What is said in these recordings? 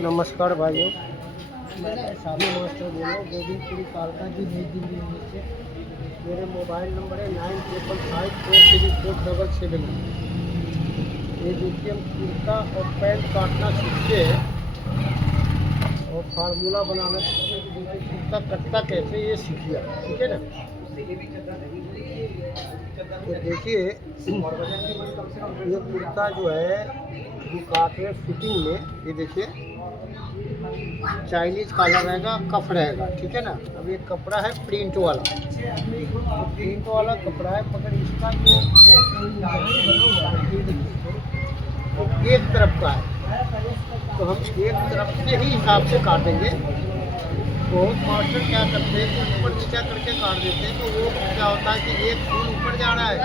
नमस्कार भाइयों, मैं शादी मास्टर बोल रहा हूँ, गोविंदपुरी कालका जी, नई दिल्ली से। मेरे मोबाइल नंबर है 9555434777। ये देखिए, हम कुर्ता और पैंट काटना सीखते हैं और फार्मूला बनाना सीखते हैं कि देखिए कुर्ता कटता कैसे, ये सीखिए, ठीक है ना। तो देखिए, ये कुर्ता जो है वो काट रहे फिटिंग में, ये देखिए चाइनीज कलर रहेगा, कफ रहेगा, ठीक है ना। अब ये कपड़ा है प्रिंट वाला, तो प्रिंट वाला कपड़ा है, मगर इसका जो तो एक तरफ का है, तो हम एक तरफ के ही हिसाब से काटेंगे। बहुत मास्टर क्या करते हैं कि ऊपर नीचा करके काट देते हैं, तो वो क्या होता है कि एक फूल ऊपर जा रहा है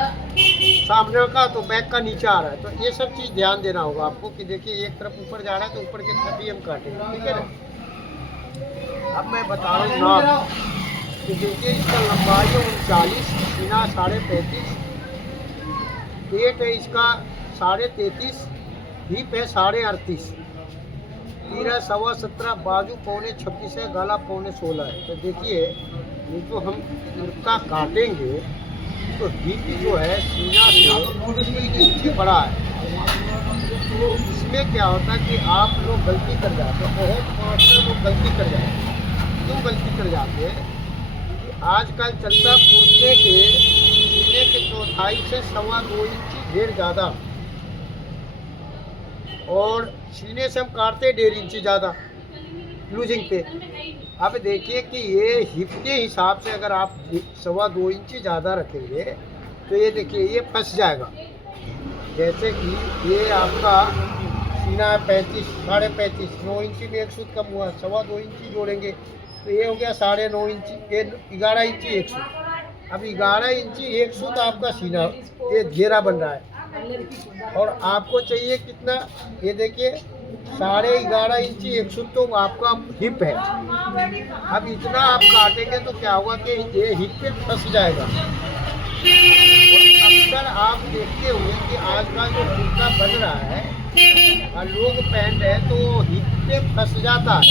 सामने का, तो बैक का नीचे आ रहा है। तो ये सब चीज़ ध्यान देना होगा आपको कि देखिए एक तरफ ऊपर जा रहा है तो ऊपर की तरफ ही हम काटेंगे, ठीक है ना। अब मैं बता रहा हूँ नाप कि देखिए इसका लंबाई है 39, सीना 35.5, पेट है इसका 33.5, हिप है 38.5, तीरा 17.25, बाजू 17.25 है, गला 16.25 है। तो देखिए ये जो हम कुर्ता काटेंगे तो हिप जो है सीना से इंच बड़ा है। तो इसमें क्या होता है कि आप लोग गलती कर जाते हैं, बहुत मास्टर लोग गलती कर जाते हैं। क्यों गलती कर जाते हैं कि आजकल चलता कुर्ते के सीने के चौथाई से 2.25 इंच ढेर ज़्यादा, और सीने से हम काटते 1.5 इंच ज़्यादा लूजिंग पे। अब देखिए कि ये हिप के हिसाब से अगर आप 2.25 इंच ज़्यादा रखेंगे तो ये देखिए ये फंस जाएगा। जैसे कि ये आपका सीना है 35, 35.5, 9 इंची में एक सूत कम हुआ, 2.25 इंची जोड़ेंगे तो ये हो गया 9.5 इंची, ये 11 इंची एक सूत। अब 11 इंची एक सूत आपका सीना ये घेरा बन रहा है, और आपको चाहिए कितना, ये देखिए 11.5 इंची एक सूत तो आपका हिप है। अब इतना आप काटेंगे तो क्या होगा कि ये हिप पे फंस जाएगा। और अक्सर आप देखते होंगे कि आज का जो कुर्ता बन रहा है और लोग पहन रहे हैं तो हिप पे फंस जाता है।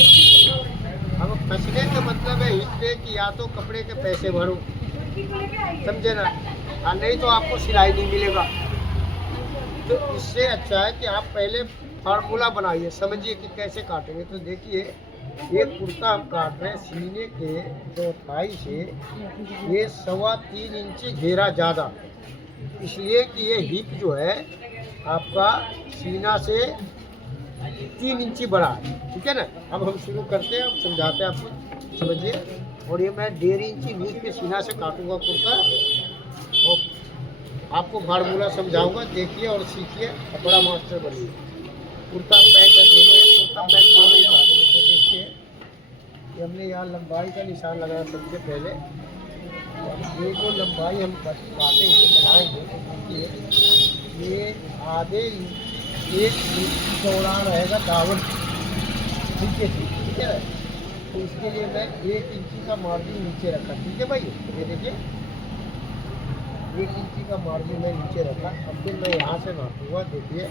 अब फंसने का मतलब है हिप पे कि या तो कपड़े के पैसे भरो, समझे ना, और नहीं तो आपको सिलाई नहीं मिलेगा। तो इससे अच्छा है कि आप पहले फार्मूला बनाइए, समझिए कि कैसे काटेंगे। तो देखिए ये कुर्ता हम काट रहे हैं सीने के चौथाई से ये 3.25 इंची घेरा ज़्यादा, इसलिए कि ये हिप जो है आपका सीना से 3 इंची बड़ा है, ठीक है ना। अब हम शुरू करते हैं, हम समझाते हैं आपको, समझिए। और ये मैं 1.5 इंची नीचे के सीना से काटूंगा कुर्ता, और आपको फार्मूला समझाऊंगा, देखिए और सीखिए, कपड़ा मास्टर बनिए। कुर्ता पैंट है दोनों है, कुर्ता पैंट दोनों ही काटेंगे। तो देखिए कि हमने यहाँ लंबाई का निशान लगाया सबसे पहले। ये जो लंबाई हम काटेंगे बनाएंगे तो देखिए ये आधे इंच 1 इंच चौड़ा रहेगा दावन नीचे से, ठीक है। तो इसके लिए मैं 1 इंची का मार्जिन नीचे रखा, ठीक है भाई। ये देखिए 1 इंची का मार्जिन मैं नीचे रखा। अब फिर मैं यहाँ से नापूंगा, देखिए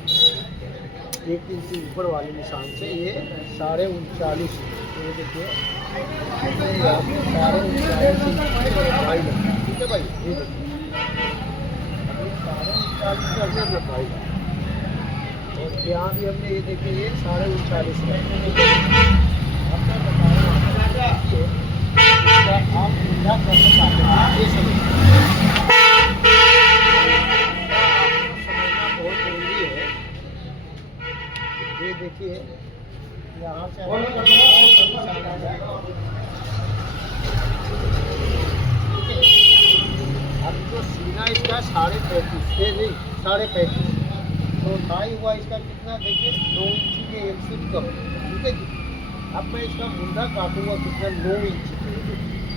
1 इंची ऊपर वाले निशान से ये 39.5, तो ये देखिए यहाँ पे 39.5 इंच की लंबाई लगी, ठीक है भाई। ये देखिए 39.5 से हमने लंबाई लगी, और यहाँ भी हमने ये देखिए ये 39.5 है। अब मैं बता रहा हूँ आप नीला कैसे काटेंगे, ये समझिए। ये देखिए यहाँ से अब जो सीना इसका 35.5 से नहीं 35.5, तो ढाई हुआ इसका कितना, देखिए 2 इंची के एक सूत कम, ठीक है जी। अब मैं इसका मुंडा काटूंगा कितना, 9 इंची,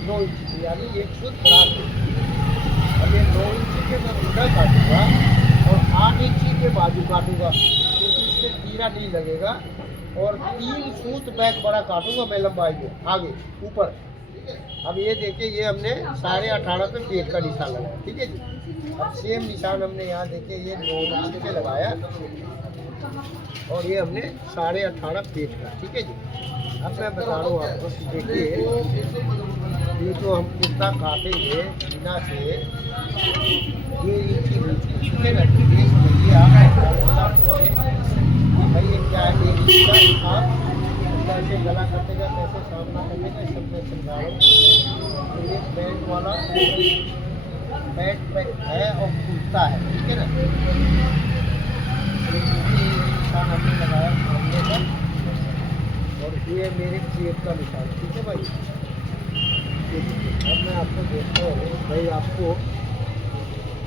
9 इंची, यानी एक सूत बढ़ा के। अब ये 9 इंची के मैं मुंडा काटूंगा और 8 इंची के बाजू काटूंगा, तीरा नहीं लगेगा, और 3 सूत बैक बड़ा काटूंगा मैं लंबाई में आगे ऊपर। अब ये देखिए ये हमने 18.5 पे पेट का निशान लगाया, ठीक है जी। अब सेम निशान हमने यहाँ देखिए ये 9 इंच पे लगाया, और ये हमने 18.5 पेट का, ठीक है जी। अब मैं बता रहा हूँ आपको कि देखिए ये जो हम कुर्ता काटेंगे सीना से, ये इंची बीच में, ठीक है ना। ये समझिए आप भाई ये क्या है, एक इंची का आप कैसे गला कटेगा, कैसे सामना कटेगा, सब मैं समझा रहा हूँ। तो ये पैंट वाला पैंट पे है और कुर्ता है, ठीक है ना। निशान हमने लगाया सामने का, और ये मेरे जेब का निशान, ठीक है भाई। अब मैं आपको देखता हूँ भाई आपको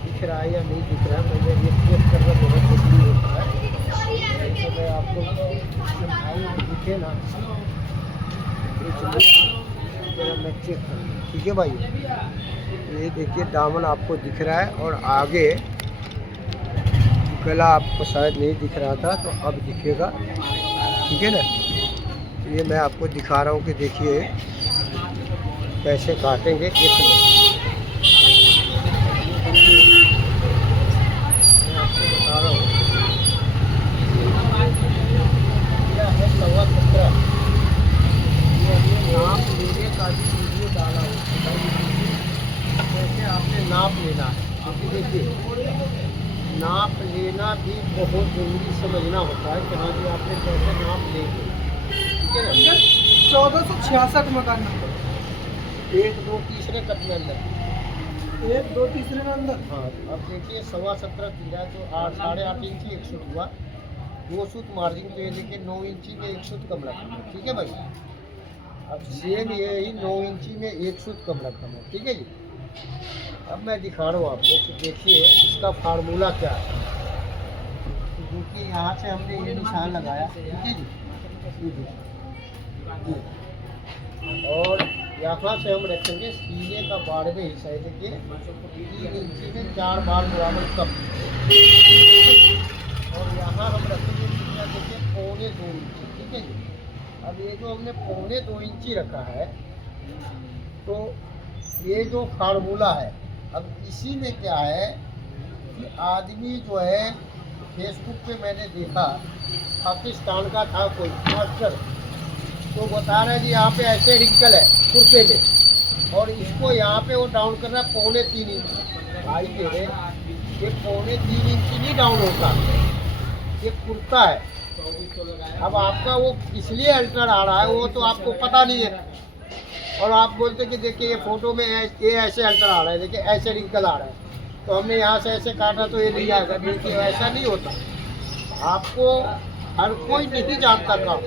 दिख रहा है या नहीं दिख रहा है। मुझे ये चेक करना बहुत जरूरी होता है, तो मैं आपको समझाऊँ और दिखे ना, जरा मैं चेक करूँ, ठीक है भाई। ये देखिए दामन आपको दिख रहा है, और आगे गला आपको शायद नहीं दिख रहा था, तो अब दिखेगा, ठीक है ना। तो ये मैं आपको दिखा रहा हूँ कि देखिए कैसे काटेंगे ये मैं आपको बता रहा हूँ। यह है 17.5। ये हमने नाप लेने का भी वीडियो डाला है, कैसे आपने नाप लेना है, क्योंकि देखिए नाप लेना भी बहुत ज़रूरी समझना होता है कि हाँ जी आपने कैसे नाप लेंगे, ठीक है ना। 1466 मकान नंबर, 1 2 तीसरे कट में अंदर, 1 2 तीसरे में अंदर। हाँ। अब देखिए 17.25 तीरा तो 8.5 इंची 1 सूत हुआ, 2 सूत मार्जिन, तो ये देखिए 9 इंची में 1 सूत कम रखा है, ठीक है भाई। अब सेम यही 9 इंची में 1 सूत कम रखा है, ठीक है जी। अब मैं दिखा रहा हूँ आपको कि देखिए इसका फार्मूला क्या है। तो देखिए यहाँ से हमने ये निशान लगाया, ठीक है जी, ये। और यहाँ से हम रखेंगे सीने का 12वें हिस्सा है, देखिए 3 इंची में 4 बार बराबर कम, और यहाँ हम रखेंगे सीना देखिए 2.25 इंची, ठीक है जी। अब ये जो हमने 2.25 इंची रखा है, तो ये जो फार्मूला है, अब इसी में क्या है कि आदमी जो है फेसबुक पे मैंने देखा, पाकिस्तान का था कोई मास्टर, तो बता रहा है कि यहाँ पे ऐसे रिंकल है कुर्ते में, और इसको यहाँ पे वो डाउन कर रहा है 3.25 इंच। भाई मेरे ये 3.25 इंच नहीं डाउन होता, ये कुर्ता है। अब आपका वो इसलिए अल्टर आ रहा है, वो तो आपको पता नहीं है, और आप बोलते कि देखिए ये फोटो में ये ऐसे अल्टर आ रहा है, देखिए ऐसे रिंकल आ रहा है, तो हमने यहाँ से ऐसे काटा तो ये नहीं आएगा। देखिए ऐसा नहीं होता, आपको हर कोई नहीं जानता काम।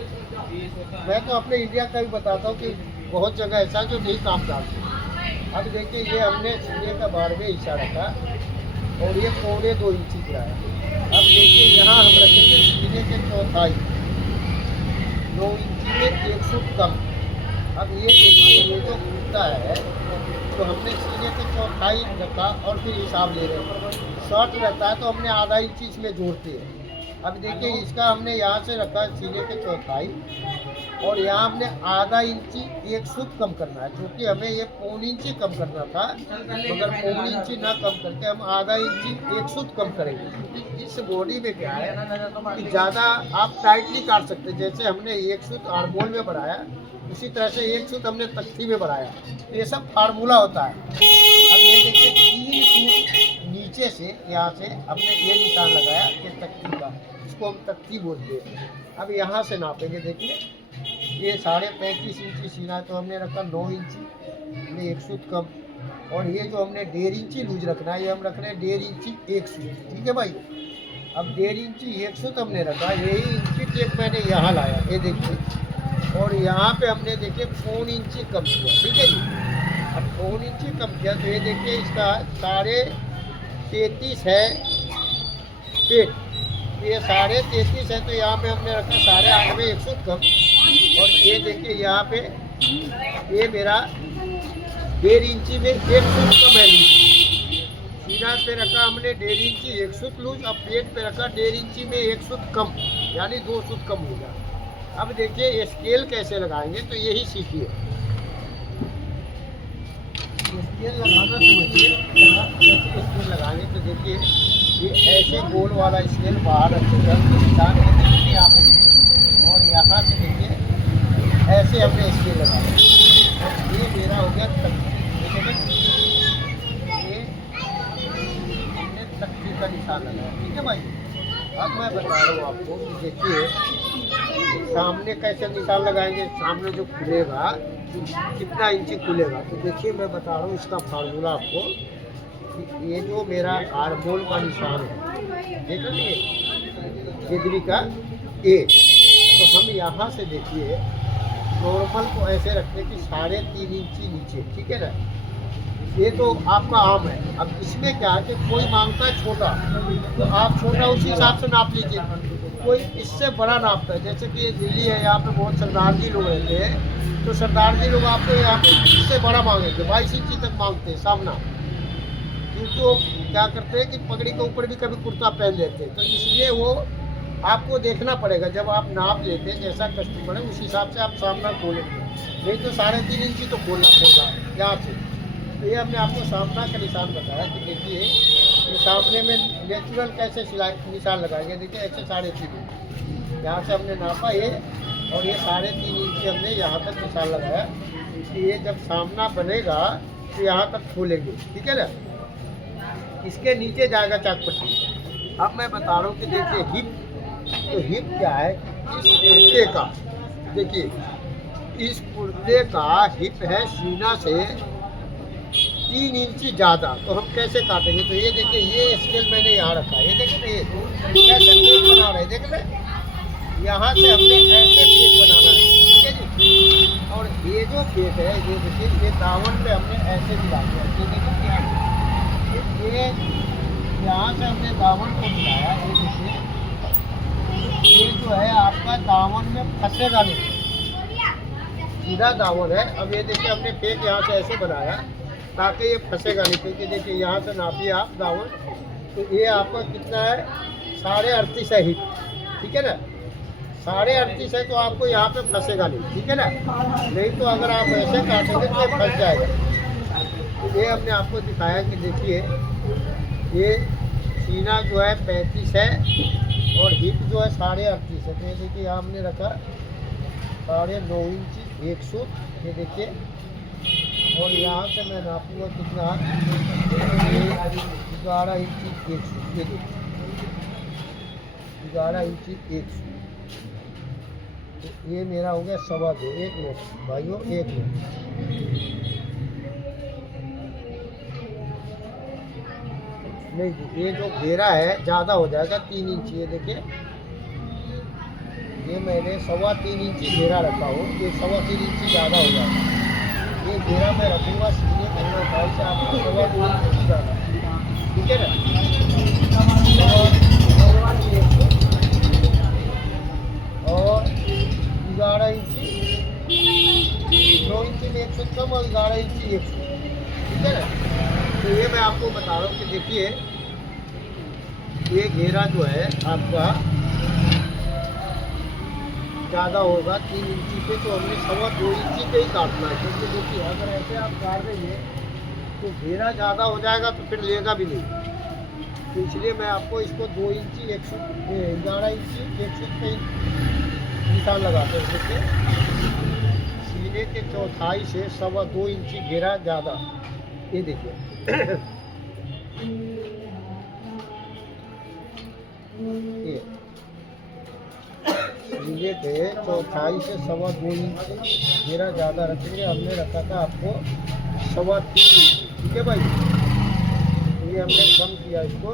मैं तो अपने इंडिया का भी बताता हूँ कि बहुत जगह ऐसा जो नहीं काम जानते। अब देखिए ये हमने सीने का 12वें हिस्सा रखा, और ये 2.25 इंची गिराया। अब देखिए यहाँ हम रखेंगे सीने के चौथाई, 9 इंची में 1 सूत कम। अब ये देखिए ये जो कुर्ता है, तो हमने सीने के चौथाई रखा, और फिर हिसाब ले रहे हैं। शॉर्ट रहता है तो हमने आधा इंच इसमें जोड़ते हैं। अब देखिए इसका हमने यहाँ से रखा सीने के चौथाई, और यहाँ हमने आधा इंची 1 सूत कम करना है, क्योंकि हमें ये 1 इंची कम करना था, मगर 1 इंची ना कम करके हम आधा इंची 1 सूत कम करेंगे। इस बॉडी में क्या है कि ज़्यादा आप टाइट नहीं काट सकते। जैसे हमने 1 सूत आर्मोल में बढ़ाया, उसी तरह से 1 सूत हमने तख्ती में बढ़ाया, तो ये सब फार्मूला होता है। अब ये देखिए 3 सूत नीचे से यहाँ से हमने ये निशान लगाया, ये तख्ती का, इसको हम तख्ती बोलते हैं। अब यहाँ से नापेंगे, देखिए ये 35.5 इंची सीना है, तो हमने रखा 9 इंची में 1 सूत कम, और ये जो हमने 1.5 इंची लूज रखना है, ये हम रख रहे हैं 1.5 इंची 1 सूत, ठीक है भाई। अब 1.5 इंची 1 सूत हमने रखा, यही इंची टेप मैंने यहाँ लाया, ये देखिए, और यहाँ पे हमने देखिए 1 इंची कम किया, ठीक है जी। अब 1 इंची कम किया, तो ये देखिए इसका 33.5 है पेट, ये 33.5 है, तो यहाँ पे हमने रखा 8.5 में 1 सूत कम, और ये देखिए यहाँ पे ये मेरा 1.5 इंची में 1 सूत कम है लूज। सीना पे रखा हमने 1.5 इंची 1 सूत लूज, अब पेट पे रखा 1.5 इंची में 1 सूत कम, यानी 2 सूत कम हो गया। अब देखिए ये स्केल कैसे लगाएंगे, तो यही सीखिए। स्केल लगाना समझिए, कैसे स्केल लगाएंगे, तो देखिए ये ऐसे गोल वाला स्केल बाहर रखेगा तो निशान ये देखिए आप, और यहाँ से देखिए ऐसे हमने स्केल लगाया और ये मेरा हो गया तकती, ये हमने तकती का निशान लगाया। ठीक है भाई, अब मैं बता रहा हूँ आपको कि देखिए सामने कैसे निशान लगाएंगे। सामने जो खुलेगा कितना इंची खुलेगा, तो देखिए मैं बता रहा हूँ इसका फार्मूला आपको। ये जो मेरा आर्मोल का निशान है, देख लीजिए जिगरी का ए, तो हम यहाँ से देखिए नॉर्मल को ऐसे रखते कि 3.5 इंची नीचे। ठीक है ना, ये तो आपका आम है। अब इसमें क्या है कि कोई मांगता है छोटा, तो आप छोटा उसी हिसाब से नाप लीजिए। कोई इससे बड़ा नापता है, जैसे कि ये दिल्ली है, यहाँ पे बहुत सरदार जी लोग रहते हैं, तो सरदार जी लोग आपको यहाँ पे इससे बड़ा मांगेंगे, 22 इंची तक मांगते हैं सामना, क्योंकि वो क्या करते हैं कि पगड़ी के ऊपर भी कभी कुर्ता पहन लेते हैं। तो इसलिए वो आपको देखना पड़ेगा जब आप नाप लेते हैं, जैसा कस्टमर है उस हिसाब से आप सामना खोलेंगे, नहीं तो 3.5 इंची तो खोलना पड़ेगा यहाँ से। तो ये हमने आपको सामना का निशान बताया कि देखिए ये सामने में नेचुरल कैसे सिलाई निशान लगाएंगे। देखिए ऐसे 3.5 इंच यहाँ से हमने नापा ये, और ये 3.5 इंच हमने यहाँ तक निशान लगाया। इसलिए जब सामना बनेगा तो यहाँ तक खोलेंगे। ठीक है ना, इसके नीचे जाएगा चाक पट्टी। अब मैं बता रहा हूँ कि देखिए हिप, तो हिप क्या है, इस कुर्ते का देखिए, इस कुर्ते का हिप है सीना से 3 इंची ज़्यादा। तो हम कैसे काटेंगे, तो ये देखिए ये स्केल मैंने यहाँ रखा है, ये देखिए ना ये कैसे पेट बना रहे हैं, देख लें यहाँ से हमने ऐसे पेट बनाना है। ठीक है जी, और ये जो पेट है ये देखिए ये दामन पे हमने ऐसे मिला दिया। ये देखिए ये यहाँ से हमने दामन को मिलाया, ये देखिए ये जो है आपका दामन में फंसेगा नहीं, सीधा दामन है। अब ये देखिए हमने पेट यहाँ से ऐसे बनाया ताकि ये फंसेगा नहीं, क्योंकि देखिए यहाँ से नापिए आप दामन, तो ये आपका कितना है 38.5 है हिप। ठीक है ना, 38.5 है तो आपको यहाँ पे फंसेगा नहीं। ठीक है ना, नहीं तो अगर आप ऐसे काटेंगे तो ये फंस जाएगा। तो ये हमने आपको दिखाया कि देखिए ये सीना जो है 35 है और हिप जो है 38.5 है। तो ये देखिए यहाँ हमने रखा 9.5 इंची 1 सूत, ये देखिए, और यहाँ से मैं नापूंगा कितना 11 इंची 1 सूत, ये देखिए 11 इंची 1 सूत। तो ये मेरा हो गया 2.25, 1 मिनट भाइयों, 1 मिनट नहीं जी, ये जो घेरा है ज़्यादा हो जाएगा 3 इंची। ये देखिए ये मैंने 3.25 इंची घेरा रखा हूँ, ये 3.25 इंची ज़्यादा हो जाएगा। ये घेरा मैं रखूँगा सीधे करना उठाई से आपको 2.25 इंची ज़्यादा। ठीक है ना, और 11 इंची 2 इंची में 1 सूत कम और 11 इंची 1 सूत। ठीक है ना, तो ये मैं आपको बता रहा हूँ कि देखिए ये घेरा जो है आपका ज़्यादा होगा 3 इंची पे, तो हमने 2.25 इंची पे ही काटना है। क्योंकि देखिए अगर ऐसे आप काट देंगे तो घेरा ज़्यादा हो जाएगा तो फिर लेगा भी नहीं। तो इसलिए मैं आपको इसको 2 इंची 1 सूत 11 इंची 1 सूत पे निशान लगाते हैं। देखिए सीने के चौथाई से 2.25 इंची घेरा ज़्यादा, ये देखिए ये सीने के चौथाई से 2.25 इंच घेरा ज़्यादा रखेंगे। हमने रखा था आपको 3.25 इंच। ठीक है भाई, ये हमने कम किया इसको।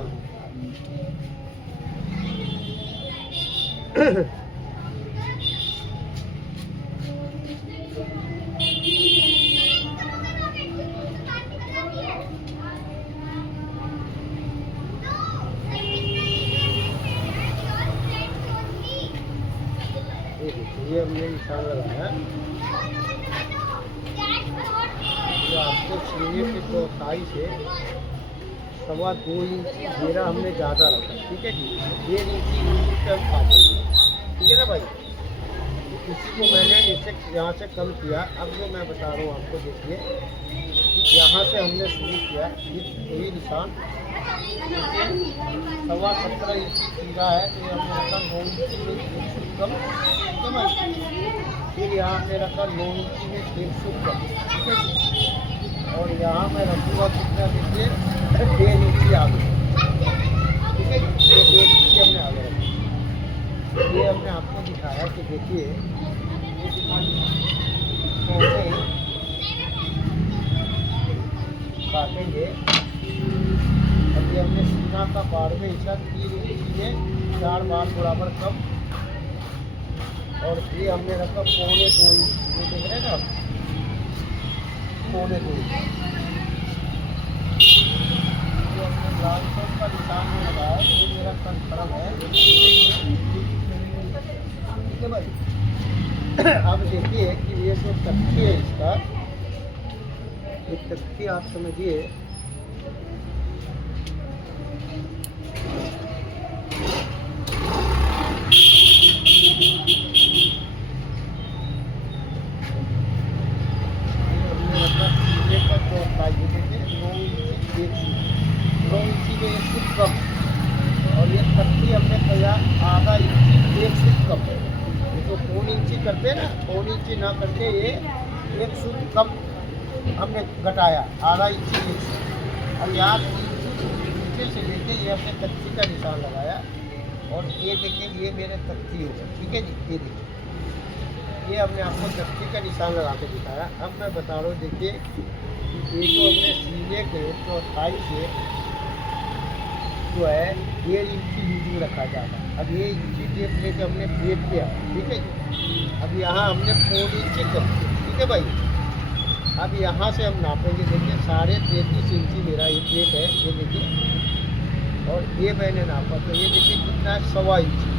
ये हमने निशान लगाया, ये आपको सीने के चौथाई से 2.25 इंच घेरा हमने ज़्यादा रखा। ठीक है जी, 1.5 इंची पे हम काटेंगे। ठीक है ना भाई, तो इसी को मैंने इससे यहाँ से कम किया। अब जो मैं बता रहा हूँ आपको देखिए यहाँ से हमने शुरू किया, यही निशान 17.25 इंची चीरा है, तो ये हमने रखा 9 इंची में 1 फुट कम, ठीक है भाई। फिर यहाँ हमने रखा 9 इंची में 1 फुट कम, ठीक है जी। और यहाँ मैं रखूँगा कितना, देखिए 1.5 इंची आगे, ठीक है जी। ये 1.5 इंची हमने आगे रखा। ये हमने आपको दिखाया कि देखिए कैसे काटेंगे। अभी हमने सीना का 12वें हिस्सा 3 इंची में 4 बार बराबर कम, और ये हमने रखा 1.25 इंच, ये देख रहे हैं ना, 1.25 इंच। ये हमने लाल चौक का निशान में लगाया, ये मेरा कन्फर्म है, ठीक है भाई। अब देखिए कि ये जो तख्ती है इसका, ये तख्ती आप समझिए कम, और ये तख्ती हमने किया आधा इंची 1 फुट कम। ये जो 1 इंची करते हैं ना, 1 इंची ना करके ये 1 फुट कम हमने घटाया, आधा इंची 1 फुट। और यहाँ नीचे से लेके ये हमने तख्ती का निशान लगाया, और ये देखिए ये मेरे तख्ती होगा, ठीक है जी। ये देखिए ये हमने आपको तख्ती का निशान लगा के दिखाया। अब मैं बता रहा हूँ, देखिए ये जो हमने सीने के चौथाई से जो है 1.5 इंची लूजिंग रखा जाता है। अब ये इंची टेप लेके हमने प्लेट किया, ठीक है जी। अब यहाँ हमने 4 इंची कर, ठीक है भाई। अब यहाँ से हम नापेंगे, देखिए 33.5 इंची मेरा ये प्लेट है, ये देखिए, और ये मैंने नापा, तो ये देखिए कितना है, 1.25 इंची।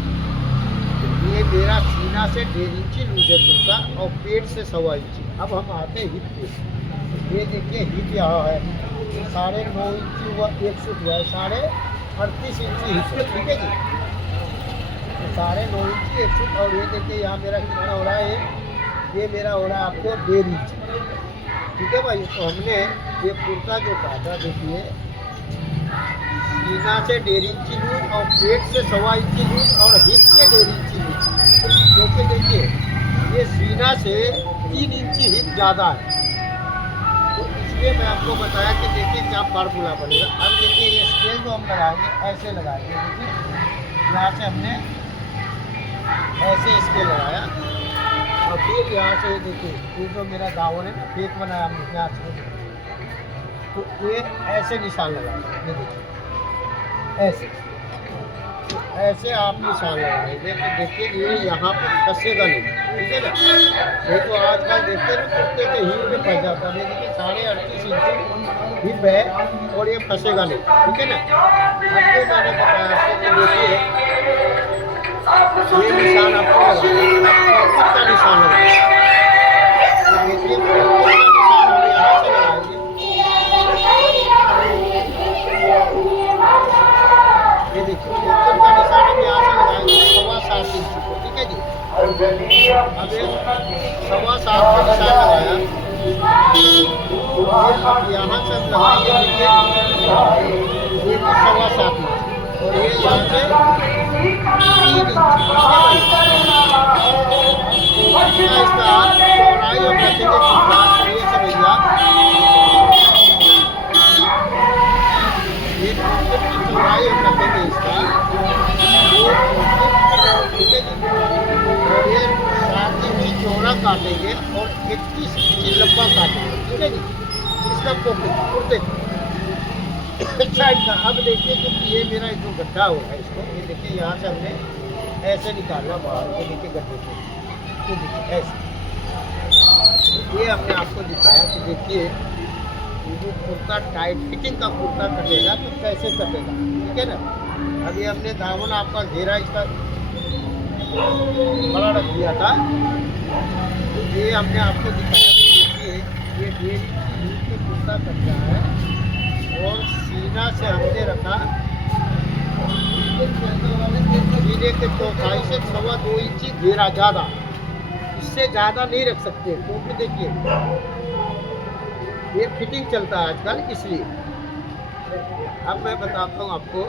तो ये मेरा सीना से 1.5 इंची लूज है कुर्ता, और पेट से 1.25 इंची। अब हम आते हैं हिप पे, ये देखिए हिप यहाँ है 9.5 इंची हुआ, 1 फुट हुआ है, 38.5 इंची हिप है, ठीक है जी। तो 9.5 इंची 1 फुट, और ये देखिए यहाँ मेरा कितना हो रहा है, ये मेरा हो रहा है आपको 1.5 इंची, ठीक है भाई। तो हमने ये कुर्ता जो काटा, देखिए सीना से 1.5 इंची लूज, और पेट से 1.25 इंची लूज, और हिप से 1.5 इंची लूज। देखिए ये सीना से 3 इंची हिप ज़्यादा है, तो इसलिए मैं आपको बताया कि देखिए क्या फार्मूला बनेगा। अब देखिए ये स्केल जो हम लगाएंगे, ऐसे लगाएंगे, देखिए यहाँ से हमने ऐसे स्केल लगाया, और फिर यहाँ से देखिए ये जो मेरा दावन है ना, फेक बनाया हमने यहाँ से, तो ये ऐसे निशान लगाएंगे, ये देखिए ऐसे, तो ऐसे आप निशान लगाएंगे, तो देखिए ये यहाँ पे फंसेगा नहीं, ठीक है ना। नहीं तो आजकल देखते हैं कुत्ते के हिप में फंस जाता है, देखिए 38.5 इंची हिप है, और ये फंसेगा नहीं, ठीक है ना। आपको मैंने बताया आपको कि देखिए ये निशान आपको पॉकेट का निशान है, तो देखिए पॉकेट का निशान हम यहाँ से लगाएंगे, ये देखिए पॉकेट का निशान हम यहाँ से लगाएंगे 7.25 इंची को, ठीक है जी। अब 7.25 का निशान लगाया, अब यहाँ से हम लगाएंगे, देखिए ये 7.25 इंची, और ये यहाँ से 3 इंची, इसका चौड़ाई हम रखेंगे कितना, ये समझिए ये पॉकेट की चौड़ाई हम रखेंगे इसका 2 ठीक है जी। और ये 7 इंची चौड़ा काटेंगे, और 21 इंची लंबा काटेंगे, ठीक है जी। इसका पॉकेट कुर्ते साइड का। अब देखिए क्योंकि ये मेरा जो गड्ढा हो रहा है, इसको ये देखिए यहाँ से हमने ऐसे निकालना बाहर, ये देखिए गड्ढे से, ये देखिए ऐसे। ये हमने आपको दिखाया कि देखिए ये जो कुर्ता टाइट फिटिंग का कुर्ता कटेगा तो कैसे कटेगा, ठीक है ना। अभी हमने दामन आपका घेरा इसका बड़ा रख दिया था, तो ये हमने आपको दिखाया कि देखिए ये 1.5 इंच पे कुर्ता कट रहा है, और सीना से हमने रखा सीने के चौथाई से 2.25 इंची घेरा ज़्यादा, इससे ज़्यादा नहीं रख सकते, क्योंकि देखिए ये फिटिंग चलता है आजकल, इसलिए। अब मैं बताता हूँ आपको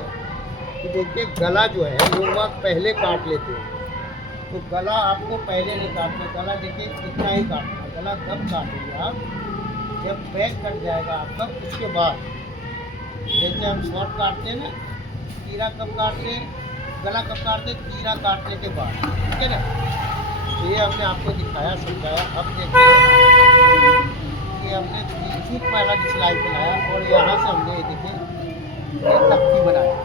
कि देखिए गला जो है लोग बाग पहले काट लेते हैं, तो गला आपको पहले नहीं काटना। गला देखिए इतना ही काटना है। गला कब काटेंगे आप, जब बैक कट जाएगा आपका, उसके बाद। जैसे हम शॉर्ट काटते हैं ना, तीरा कब काटते हैं, गला कब काटते हैं, तीरा काटने के बाद, ठीक है ना। तो ये हमने आपको दिखाया, समझाया। अब देखिए कि हमने 3 फीट पहला सिलाई बनाया और यहाँ से हमने देखिए ये तख्ती बनाया।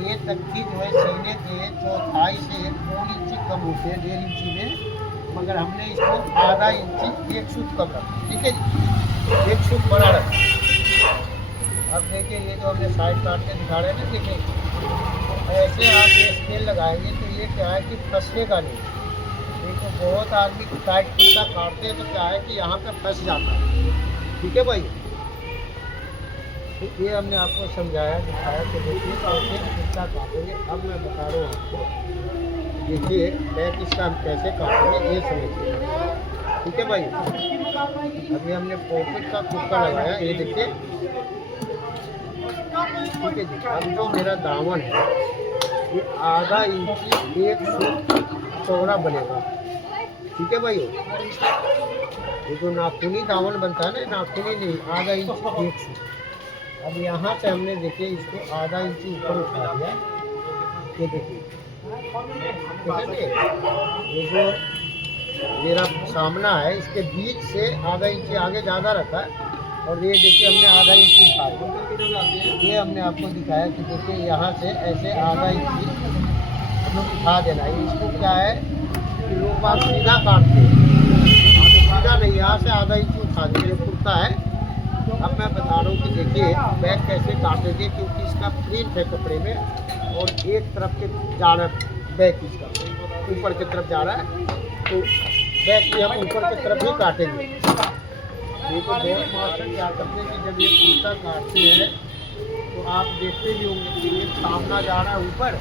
ये तख्ती जो है सीने के चौथाई से 1 इंची कम होते हैं, 1.5 इंची में, मगर हमने इसको आधा इंची 1 सूत कम रखा, ठीक है जी, 1 सूत बड़ा रखा। अब देखिए ये जो हमने साइड काट के दिखा रहे हैं ना, देखिए ऐसे आप ये स्केल लगाएंगे तो ये क्या है कि फंसेगा नहीं। देखो बहुत आदमी टाइट कुर्ता काटते हैं तो क्या है कि यहाँ पे फंस जाता है, ठीक है भाई। तो ये हमने आपको समझाया, दिखाया कि देखिए कैसे कुर्ता काटेंगे। अब मैं बता रहा हूँ आपको, देखिए बैक इसका हम कैसे काटेंगे ये समझिए, ठीक है भाई। अभी हमने पॉकेट का कुर्ता लगाया, ये देखिए, ठीक है जी। अब जो मेरा दामन है ये आधा इंची 1 सूत चौड़ा बनेगा, ठीक है भाई। ये जो नाखूनी दामन बनता है ना, नाखूनी नहीं, आधा इंची 1 सूत। अब यहाँ से हमने देखिए इसको आधा इंची ऊपर उठा दिया, ये देखिए, ठीक है। ये जो मेरा सामना है इसके बीच से आधा इंची आगे ज़्यादा रखा है, और ये देखिए हमने आधा इंची उठा दिया। ये हमने आपको दिखाया कि देखिए यहाँ से ऐसे आधा इंची उठा देना है। इसको क्या है कि लोग बात सीधा काटते हैं, सीधा नहीं, यहाँ से आधा इंची उठा देंगे, कुर्ता है। अब मैं बता रहा हूँ कि देखिए बैक कैसे काटेंगे, क्योंकि इसका प्रिंट है कपड़े में और एक तरफ के जा रहा है बैक, इसका ऊपर की तरफ जा रहा है, तो बैक भी हम ऊपर की तरफ ही काटेंगे। ये तो बहुत मास्टर क्या करते हैं कि जब ये कुर्ता काटते हैं तो आप देखते भी होंगे कि ये सामना जा रहा है ऊपर,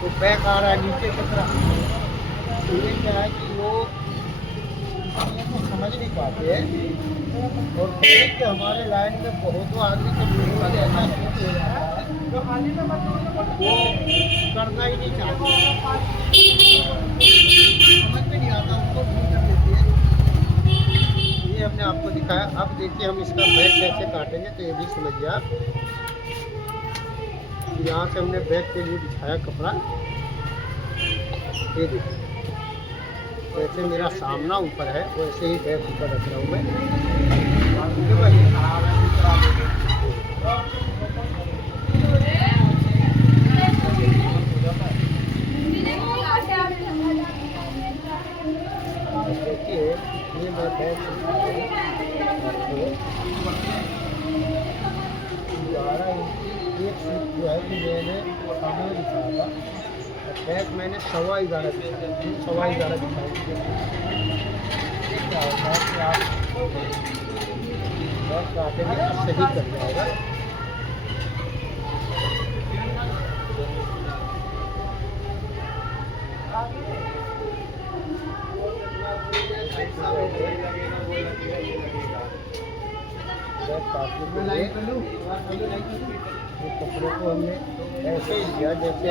तो बैक आ रहा है नीचे की तरफ। तो ये क्या है कि लोग को समझ नहीं पाते हैं, और देख के हमारे लाइन में बहुत आदमी के ऐसा हो जाता है वो करना ही नहीं चाहते, समझ में नहीं आता, उनको भूल कर देती है। ये हमने आपको दिखाया। अब देखिए हम इसका बैक कैसे काटेंगे, तो ये भी समझिए आप। यहाँ से हमने बैक के लिए दिखाया कपड़ा, ये देखिए जैसे मेरा सामना ऊपर है वैसे ही बैक ऊपर रख रहा हूँ मैं, ठीक है भाई। देखिए ये मैं बैक एक सूट जो है कि मैंने सामने दिखाया था, बैक मैंने 11.5 दिखाया, 11.5 दिखाई। क्या होता है कि आप बैक काटेंगे तो सही कर जाएगा। बैक काटने के लिए कपड़े को हमने ऐसे ही लिया, जैसे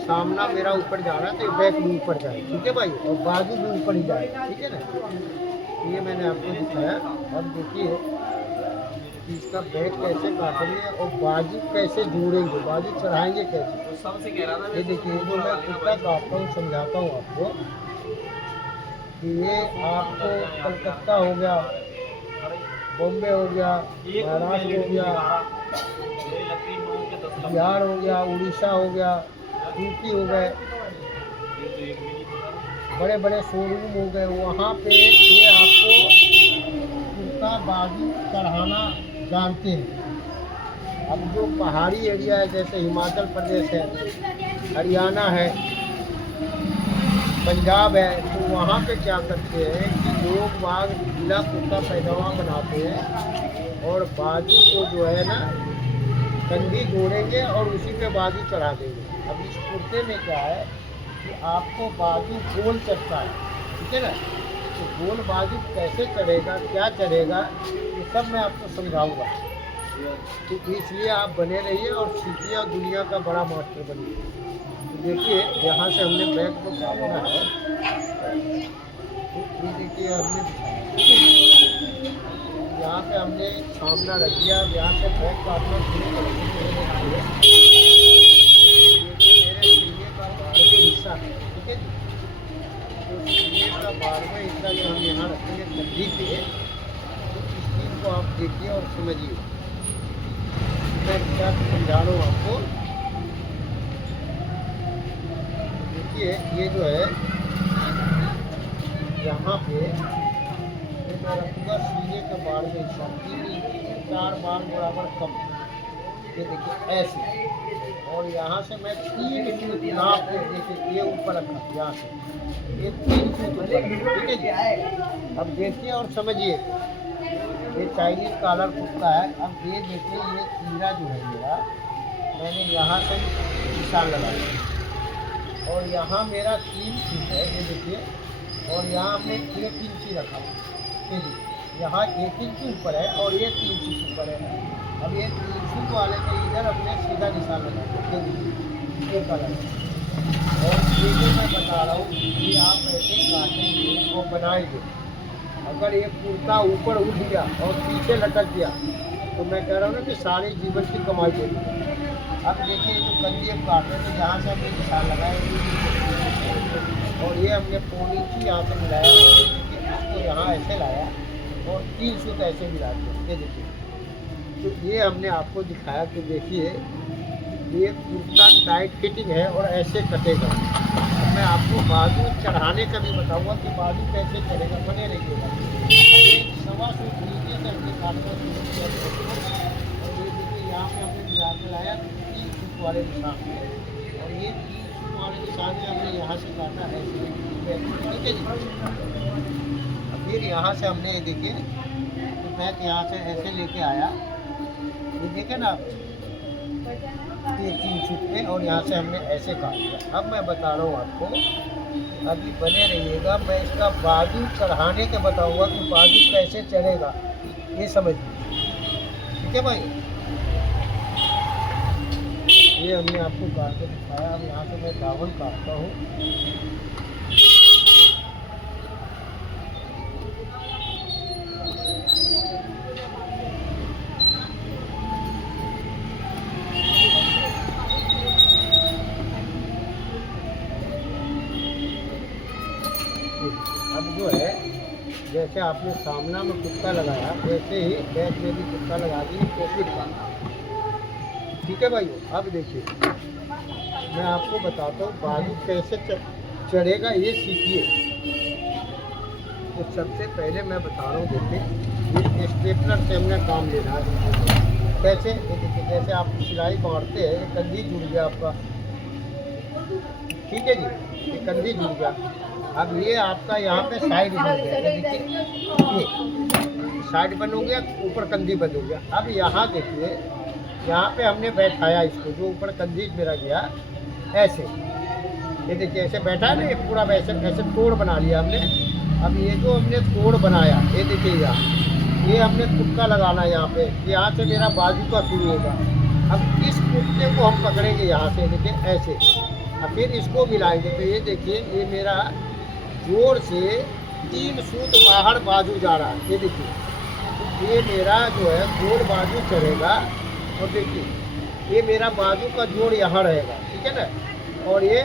सामना मेरा ऊपर जा रहा है तो बैक भी ऊपर जाए, ठीक है भाई, और बाजू भी ऊपर ही जाए, ठीक है ना। ये मैंने आपको दिखाया। अब देखिए इसका बैक कैसे काटेंगे और बाजू कैसे जोड़ेंगे, बाजू चढ़ाएंगे कैसे। ये देखिए जो मैं कुर्ता काटता हूँ समझाता हूँ आपको कि ये आपको कलकत्ता हो गया, बॉम्बे हो गया, महाराष्ट्र हो गया, बिहार हो गया, उड़ीसा हो गया, यूपी हो गए, बड़े बड़े शोरूम हो गए, वहाँ पे ये आपको कुर्ता बाजू चढ़ाना जानते हैं। अब जो पहाड़ी एरिया है जैसे हिमाचल प्रदेश है, हरियाणा है, पंजाब है, तो वहाँ पे क्या करते हैं कि लोग बाग ढीला कुर्ता पैजामा बनाते हैं और बाजू को जो है ना कंधी जोड़ेंगे और उसी पे बाजू चढ़ा देंगे। अब इस कुर्ते में क्या है कि आपको बाजू गोल चढ़ता है, ठीक है ना, तो गोल बाजू कैसे चढ़ेगा, क्या चढ़ेगा, ये सब मैं आपको समझाऊंगा। तो इसलिए आप बने रहिए और सीखिए और दुनिया का बड़ा मास्टर बनिए। तो देखिए यहाँ से हमने बैग को काटना है। तो ये देखिए हमने यहाँ पे हमने सामना रख दिया। अब यहाँ से बैग काटना शुरू करेंगे। ये मेरे सीने का 12वां हिस्सा है, ठीक है जी। तो सीने का 12वां हिस्सा जो हम यहाँ रखेंगे कंधी पे, तो इस चीज़ को आप देखिए और समझिए। मैं क्या समझा रहा हूँ आपको। देखिए ये जो है यहाँ पे ये मैं रखूँगा सीने के 12वें हिस्सा, 3 इंच 4 बार बराबर कम। ये देखिए ऐसे, और यहाँ से मैं 3 फुट नाप के देखिए ये ऊपर रखा, यहाँ से ये 3 फुट ऊपर, ठीक है जी। अब देखिए और समझिए। ये चाइनीज कॉलर कुर्ता है। अब ये देखिए ये तीरा जो है मेरा, मैंने यहाँ से निशान लगाया और यहाँ मेरा 3 फुट है, ये देखिए। और यहाँ हमने 1 इंच ही रखा, ये देखिए यहाँ 1 इंच ऊपर है और ये 3 इंच ऊपर है। अब ये 3 फुट वाले के इधर अपने सीधा निशान लगाया, ये देखिए ये कलर। और ये जो मैं बता रहा हूँ कि आप ऐसे काटेंगे और बनाएंगे। अगर ये कुर्ता ऊपर उठ गया और पीछे लटक गया तो मैं कह रहा हूँ ना कि सारे जीवन की कमाई देगी। अब देखिए जो कंधी हम काट रहे थे, यहाँ से हमने निशान लगाया और ये हमने पौनी इंच यहाँ से मिलाया और इसको यहाँ ऐसे लाया और 3 सूत ऐसे मिला दिया, ये देखिए। तो ये हमने आपको दिखाया कि देखिए ये कुर्ता टाइट फिटिंग है और ऐसे कटेगा। अब मैं आपको बाजू चढ़ाने का भी बताऊंगा कि बाजू कैसे चढ़ेगा, बने रहिएगा। ये 1.25 सूट नीचे से हमने काटना शुरू किया और ये देखिए यहाँ पे हमने मिला के लाया 3 सूट वाले निशान में, और ये 3 सूट वाले निशान में हमने यहाँ से काटा है, ठीक है जी। अब फिर यहाँ से हमने ये देखिए तो बैग यहाँ से ऐसे लेके आया, ये देखे ना आप, ये 3 फुट पे, और यहाँ से हमने ऐसे काट दिया। अब मैं बता रहा हूँ आपको, अभी बने रहिएगा। मैं इसका बाजू चढ़ाने के बताऊँगा कि बाजू कैसे चढ़ेगा, ये समझिए, ठीक है भाई। ये हमने आपको काट के दिखाया। अब यहाँ से मैं दामन काटता हूँ। अब जो है जैसे आपने सामना में कुत्ता लगाया वैसे ही बैक में भी कुत्ता लगा दी पॉकेट का, ठीक है भाई। अब देखिए मैं आपको बताता हूँ बाजू कैसे चढ़ेगा, ये सीखिए। तो सबसे पहले मैं बता रहा हूँ, देखिए ये स्टेपलर से हमने काम लेना है। कैसे, ये देखिए जैसे आप सिलाई बांटते हैं, ये कंधी जुड़ गया आपका, ठीक है जी, ये कंधी जुड़ गया। अब ये आपका यहाँ पे साइड बन गया, ये देखिए ये साइड बन हो गया, ऊपर कंधी बन हो गया। अब यहाँ देखिए यहाँ पे हमने बैठाया इसको, जो ऊपर कंधी मेरा गया ऐसे, ये देखिए ऐसे बैठा है ना, ये पूरा वैसे ऐसे तोड़ बना लिया हमने। अब ये जो हमने तोड़ बनाया, ये देखिए यहाँ ये हमने तुक्का लगाना है यहाँ पे, यहाँ से मेरा बाजू का शुरू होगा। अब इस कुत्ते को हम पकड़ेंगे यहाँ से, देखिए ऐसे, और फिर इसको मिलाएंगे। तो ये देखिए ये मेरा जोड़ से 3 सूत बाहर बाजू जा रहा है, ये देखिए। तो ये मेरा जो है जोड़ बाजू चढ़ेगा, और देखिए ये मेरा बाजू का जोड़ यहाँ रहेगा, ठीक है ना, और ये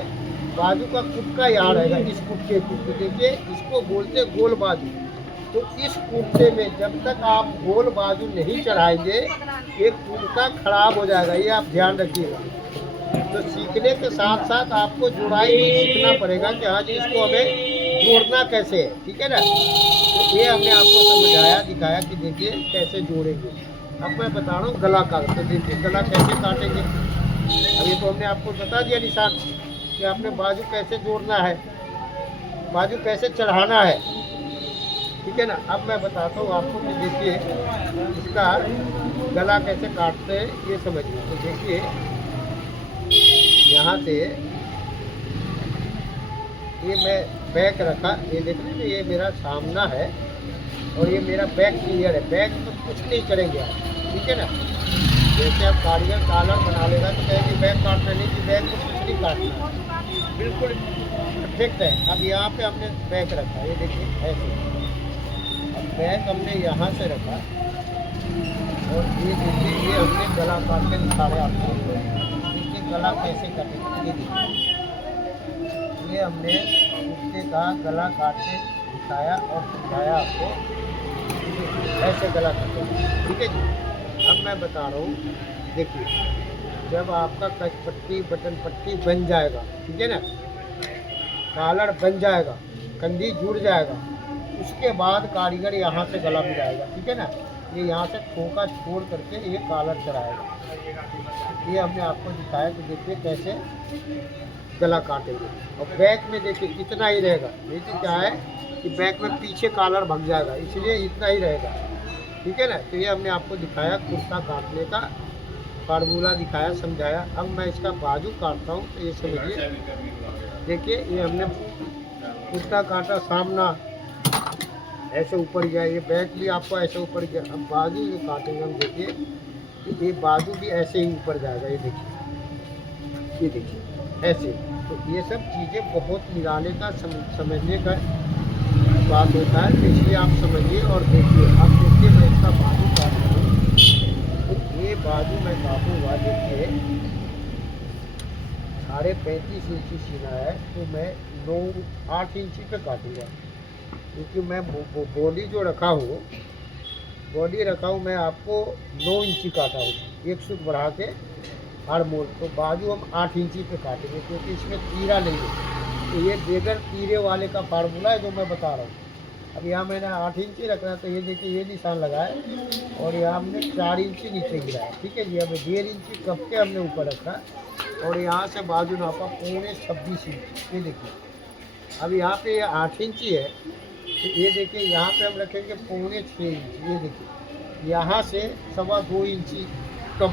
बाजू का कुर्ता यहाँ रहेगा इस कुर्ते को। तो देखिए इसको बोलते गोल बाजू। तो इस कुर्ते में जब तक आप गोल बाजू नहीं चढ़ाएंगे ये कुर्ता खराब हो जाएगा, ये आप ध्यान रखिएगा। तो सीखने के साथ साथ आपको जुड़ाई भी सीखना पड़ेगा कि हाँ जी इसको हमें जोड़ना कैसे है, ठीक है ना। तो ये हमने आपको समझाया दिखाया कि देखिए कैसे जोड़ेंगे। अब मैं बता रहा हूँ गला का, तो देखिए गला कैसे काटेंगे। अब ये तो हमने आपको बता दिया निशान कि आपने बाजू कैसे जोड़ना है, बाजू कैसे चढ़ाना है, ठीक है ना। अब मैं बताता हूँ आपको कि देखिए इसका गला कैसे काटते हैं, ये समझिए। तो देखिए यहाँ से ये मैं बैक रखा, ये देख रहे हैं, ये मेरा सामना है और ये मेरा बैक क्लियर है। बैक तो कुछ नहीं करेंगे आप, ठीक है ना। जैसे आप कारीगर कॉलर बना लेगा तो कहेंगे बैक काटना नहीं, कि बैक को कुछ नहीं काटना है, बिल्कुल परफेक्ट है। अब यहाँ पे हमने बैक रखा, ये देखिए ऐसे। अब बैक हमने यहाँ से रखा और ये देखिए, ये हमने गला काट के दिखा रहे आपको। देखिए गला कैसे कटेगा, ये देखिए, ये हमने कुत्ते का गला काट के दिखाया और समझाया आपको, ऐसे गला कटेगा, ठीक है जी। अब मैं बता रहा हूँ, देखिए जब आपका कच पट्टी बटन पट्टी बन जाएगा, ठीक है ना, कॉलर बन जाएगा, कंधी जुड़ जाएगा, उसके बाद कारीगर यहाँ से गला मिलाएगा, ठीक है ना। ये यहाँ से ठोका छोड़ करके ये कॉलर चढ़ाएगा। ये हमने आपको दिखाया कि देखिए कैसे गला काटेंगे। और बैक में देखिए इतना ही रहेगा, नहीं तो क्या है कि बैक में पीछे कॉलर भग जाएगा, इसलिए इतना ही रहेगा, ठीक है ना। तो ये हमने आपको दिखाया कुर्ता काटने का फार्मूला दिखाया, समझाया। अब मैं इसका बाजू काटता हूँ, तो ये समझिए, देखिए ये हमने कुर्ता काटा, सामना ऐसे ऊपर गया, ये बैक भी आपको ऐसे ऊपर गया। अब बाजू ये काटेंगे हम, देखिए कि ये बाजू भी ऐसे ही ऊपर जाएगा, ये देखिए, ये देखिए ऐसे। तो ये सब चीज़ें बहुत मिलाने का समझने का बात होता है, तो इसलिए आप समझिए और देखिए। अब देखिए मैं इसका बाजू काट रहा हूँ, तो ये बाजू मैं काटूँगा, देखिए 35.5 इंची सीना है, तो मैं 8 इंची पे काटूँगा, क्योंकि मैं बॉडी जो रखा हूँ, बॉडी रखा हूँ मैं आपको 9 इंची काटा हूँ, एक सूट बढ़ा के हर मोड़। तो बाजू हम 8 इंची पे काटेंगे, क्योंकि इसमें तीरा नहीं है। तो ये बगैर तीरे वाले का फार्मूला है जो मैं बता रहा हूँ। अब यहाँ मैंने 8 इंची रखना है, तो ये देखिए ये निशान लगाया और यहाँ हमने 4 इंची नीचे गिराया, ठीक है जी। अब 1.5 इंची कप के हमने ऊपर रखा और यहाँ से बाजू नापा 26 इंची, ये देखिए। अब यहाँ पे ये 8 इंची है, तो ये देखिए यहाँ पे हम रखेंगे 6.25 इंची, ये देखिए यहाँ से 2.25 इंची कम,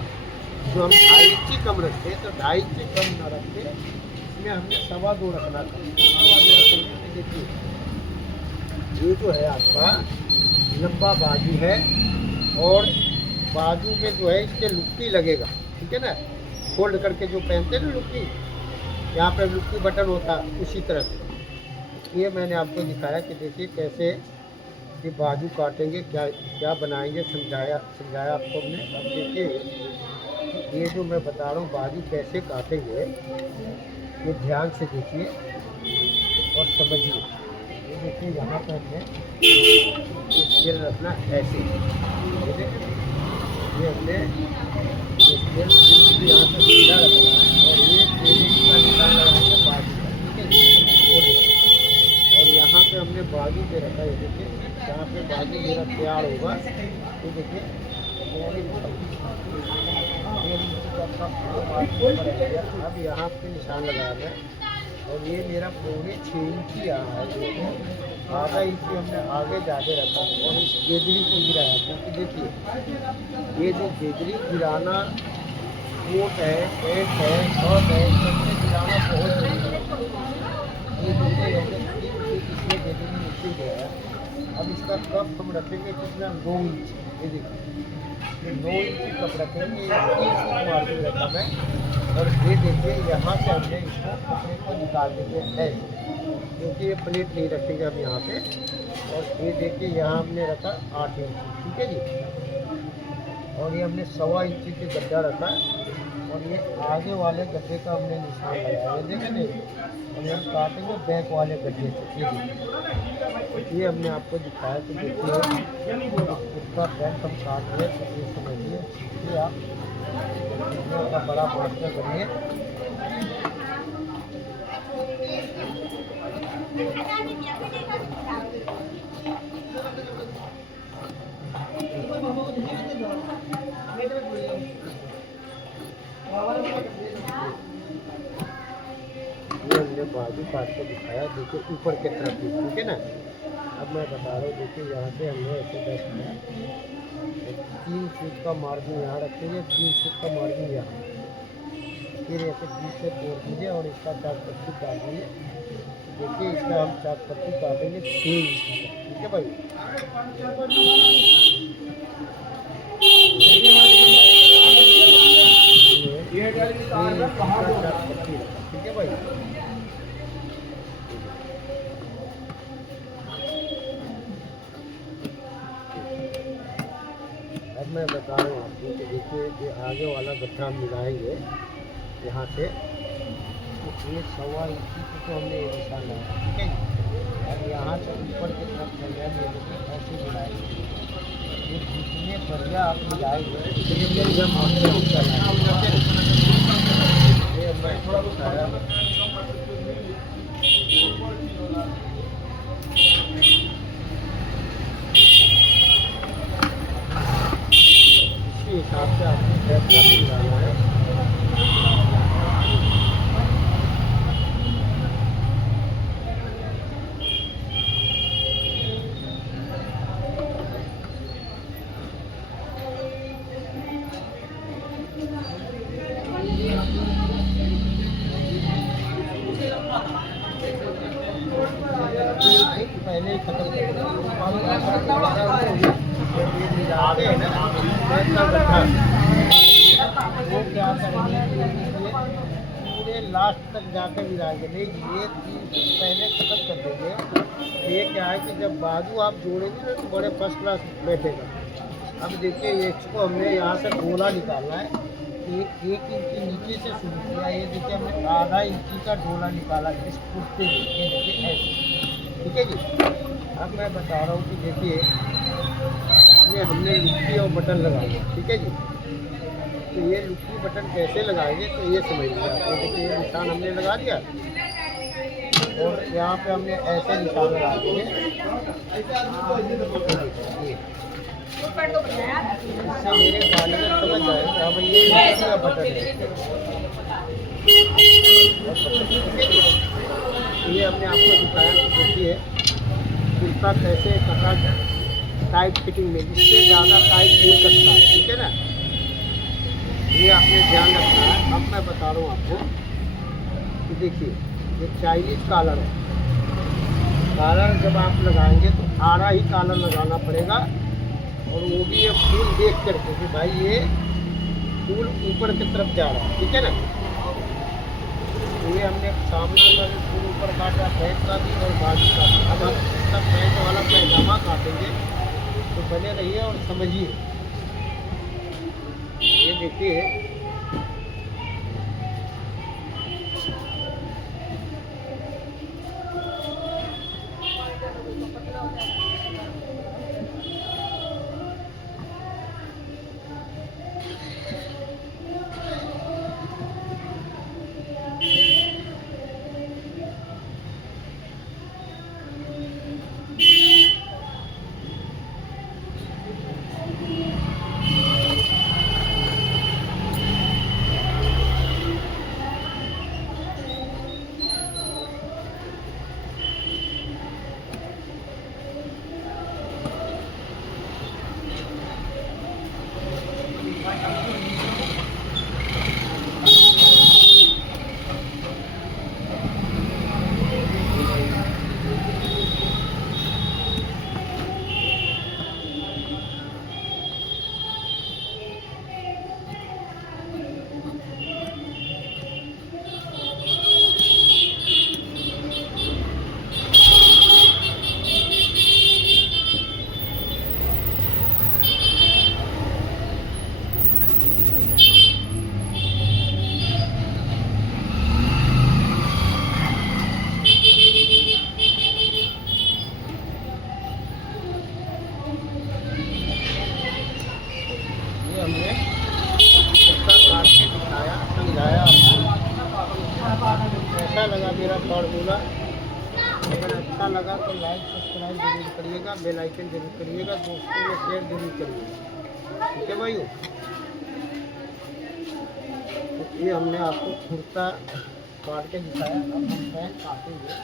जो हम 2.5 इंची कम रखते हैं, तो 2.5 इंची कम ना रखते, इसमें हमने 2.25 रखना था। 2.25 रखेंगे, तो देखिए ये जो है आपका लंबा बाजू है और बाजू में जो है इसके लुक्की लगेगा, ठीक है ना। फोल्ड करके जो पहनते हैं ना लुक्की, यहाँ पे लुक्की बटन होता है, उसी तरह से ये मैंने आपको दिखाया कि देखिए कैसे ये बाजू काटेंगे, क्या क्या बनाएंगे, समझाया आपको हमने। अब देखिए ये जो मैं बता रहा हूँ बाजू कैसे काटेंगे, ये ध्यान से देखिए और समझिए। ये देखिए यहाँ पर हमने स्केल रखना ऐसे, ये हमने स्केल बिल्कुल यहाँ से सीधा रखना है और ये का निशान लगाएंगे बाजू का, ठीक है। ये देखिए और यहाँ पे हमने बाजू पे रखा, ये देखिए जहाँ पे बाजू मेरा तैयार होगा, ये देखिए अब यहाँ पे निशान लगाया है और ये मेरा 6.25 इंची यहाँ है, देखिए आधा इंची हमने आगे ज़्यादा रखा और इस गेदरी को गिराया, क्योंकि देखिए ये जो गेदरी गिराना कोट है, पेट है, शर्ट है, सबसे गिराना बहुत जरूरी है। ये देखिए इसमें गेदरी नीचे गया। अब इसका कप हम रखेंगे कितना, 9 इंच, ये देखिए ये 9 इंची कप रखेंगे, 3 फुट मार्जिन रखा मैं। और ये देखिए यहाँ से हमने इसको कपड़े को निकाल देंगे ऐसे, क्योंकि ये प्लेट नहीं रखेंगे हम यहाँ पे। और ये देखिए यहाँ हमने रखा 8 इंची, ठीक है जी। और ये हमने 1.25 इंची के गड्ढा रखा और ये आगे वाले गड्ढे का हमने निशान लगाया, ये देखें नहीं। और हम काटेंगे बैक वाले गड्ढे से, ये देखिए ये हमने आपको दिखाया। तो देखिए उसका बैक हम काट रहे, तो ये समझिए ये आप का बड़ा मास्टर बनिए। ये हमने बाजू काट के दिखाया, देखिए ऊपर की तरफ भी, ठीक है ना। अब मैं बता रहा हूँ, देखिए यहाँ से हमने ऐसे दस किया, 3 फुट का मार्जिन यहाँ रखेंगे, 3 फुट का मार्जिन यहाँ, फिर ऐसे बीच से तोड़ दीजिए और इसका 4 पट्टी डाल दीजिए, देखिए इसका हम चाक पट्टी काटेंगे 3 इंच का, ठीक है भाई। ये 3 इंच का चाक पट्टी रखा, ठीक है भाई। अब मैं बता रहा हूँ आपको कि देखिए ये आगे वाला गड्ढा हम मिलाएंगे यहाँ से, तो 1.25 इंची की तो हमने ये निशान लगाया, ठीक है जी। अब यहाँ से ऊपर की तरफ चल जाएंगे, लेकिन ऐसे मिलाएंगे, ये जितने बढ़िया आप मिलाएंगे उतने बढ़िया मामले हम चलाएंगे। ये मैं थोड़ा बताया इसी हिसाब से आपको फैसला भी लगाना है। पहले ही खत्म कर मिलाते हैं ना फैसला गड्ढा, वो क्या करेंगे पूरे लास्ट तक जाकर मिलाएंगे, नहीं ये 3 फीट पहले खत्म कर देंगे। ये क्या है कि जब बाजू आप जोड़ेंगे ना तो बड़े फर्स्ट क्लास बैठेगा। अब देखिए ये इसको हमने यहाँ से गोला निकालना है, 1 इंची नीचे से शुरू किया, ये देखिए हमने आधा इंची का डोला निकाला इस कुर्ते में, ये देखिए ऐसे, ठीक है जी। अब मैं बता रहा हूँ कि देखिए इसमें हमने लुक्की और बटन लगाया, ठीक है जी। तो ये लुक्की बटन कैसे लगाएंगे तो ये समझ लीजिए आप, देखिए ये निशान हमने लगा दिया और यहाँ पे हमने ऐसे निशान लगा दिए, इससे मेरे कारीगर समझ जाएगा हाँ भाई ये लुक्की का बटन है। ये हमने आपको दिखाया कि देखिए कुर्ता कैसे कटा टाइट फिटिंग में, जिससे ज़्यादा टाइट नहीं कटता है, ठीक है ना। ये आपने ध्यान रखना है। अब मैं बता रहा हूँ आपको कि देखिए ये चाइनीज कॉलर है, कॉलर जब आप लगाएंगे तो आड़ा ही कॉलर लगाना पड़ेगा, और वो भी ये फूल देख करके कि भाई ये फूल ऊपर की तरफ जा रहा है, ठीक है ना। ये हमने सामना का भी फूल ऊपर काटा, पैंट का भी और बाजू का भी। अब हम इसका पैंट वाला पैजामा काटेंगे, तो बने रहिए और समझिए। ये देखिए हमने इसका काट के दिखाया, समझाया आपको। कैसा लगा मेरा फॉर्मूला? अगर अच्छा लगा तो लाइक सब्सक्राइब जरूर करिएगा, बेल आइकन जरूर करिएगा, दोस्तों में शेयर जरूर करिएगा, ठीक है भाइयों। तो ये हमने आपको कुर्ता काट के दिखाया, अब हम पैंट काटेंगे।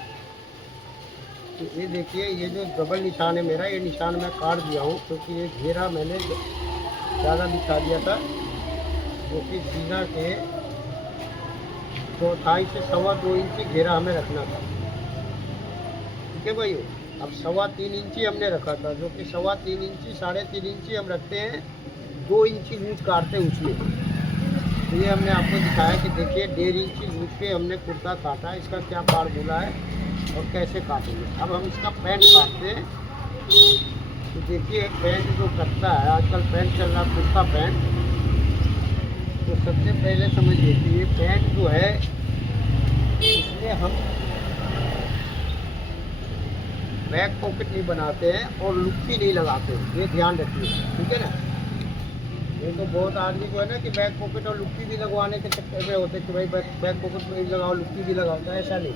तो ये देखिए ये जो डबल निशान है मेरा, ये निशान मैं काट दिया हूँ क्योंकि ये घेरा मैंने ज़्यादा बिछा दिया था, जो कि सीना के 2.5 से 2.25 इंच घेरा हमें रखना था। देखे भाई, अब 3.25 इंची हमने रखा था, जो कि 3.25 इंची 3.5 इंची हम रखते हैं 2 इंची लूज काटते हैं उसमें। तो ये हमने आपको दिखाया कि देखिए 1.5 इंची लूज पे हमने कुर्ता काटा, इसका क्या फार्मूला है और कैसे काटेंगे। अब हम इसका पैंट काटते हैं। तो देखिए पैंट जो कटता है, आजकल पैंट चल रहा है कुर्ता पैंट। तो सबसे पहले समझिए कि ये पैंट जो है इसमें हम बैक पॉकेट नहीं बनाते हैं और लुक्की नहीं लगाते हैं, ये ध्यान रखिए, ठीक है ना। ये तो बहुत आदमी जो है ना कि बैक पॉकेट और लुक्की भी लगवाने के चक्कर में होते हैं कि भाई बैक पॉकेट में भी लगाओ लुक्की भी लगाओ, तो ऐसा नहीं।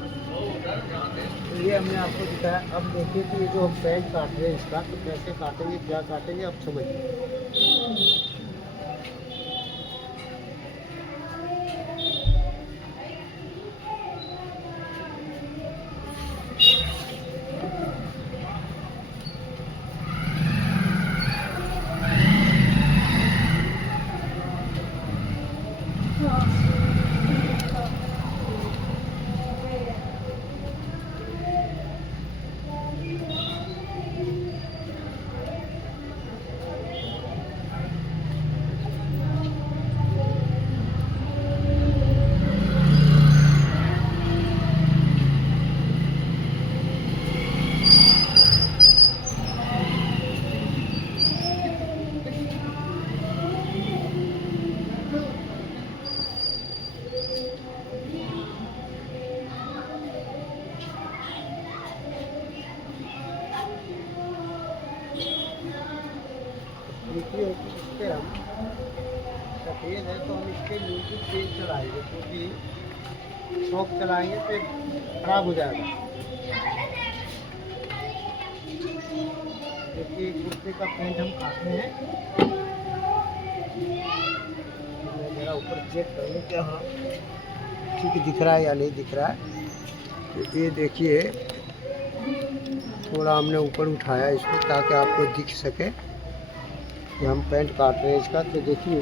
तो ये हमने आपको दिखाया। अब देखिए कि ये जो हम पैंट काट रहे हैं इसका, तो कैसे काटेंगे क्या काटेंगे अब समझिए। देखिए इस पर हम सफ़ेद है तो हम इस पर म्यूजिक तेज चलाएंगे, क्योंकि शौक चलाएंगे तो खराब हो जाएगा। देखिए कुर्ते का पैंट हम काटते हैं। मैं ज़रा ऊपर चेक कर लूँ क्या हाँ ठीक दिख रहा है या नहीं दिख रहा है। तो ये देखिए थोड़ा हमने ऊपर उठाया इसको ताकि आपको दिख सके कि हम पैंट काट रहे हैं इसका। तो देखिए ये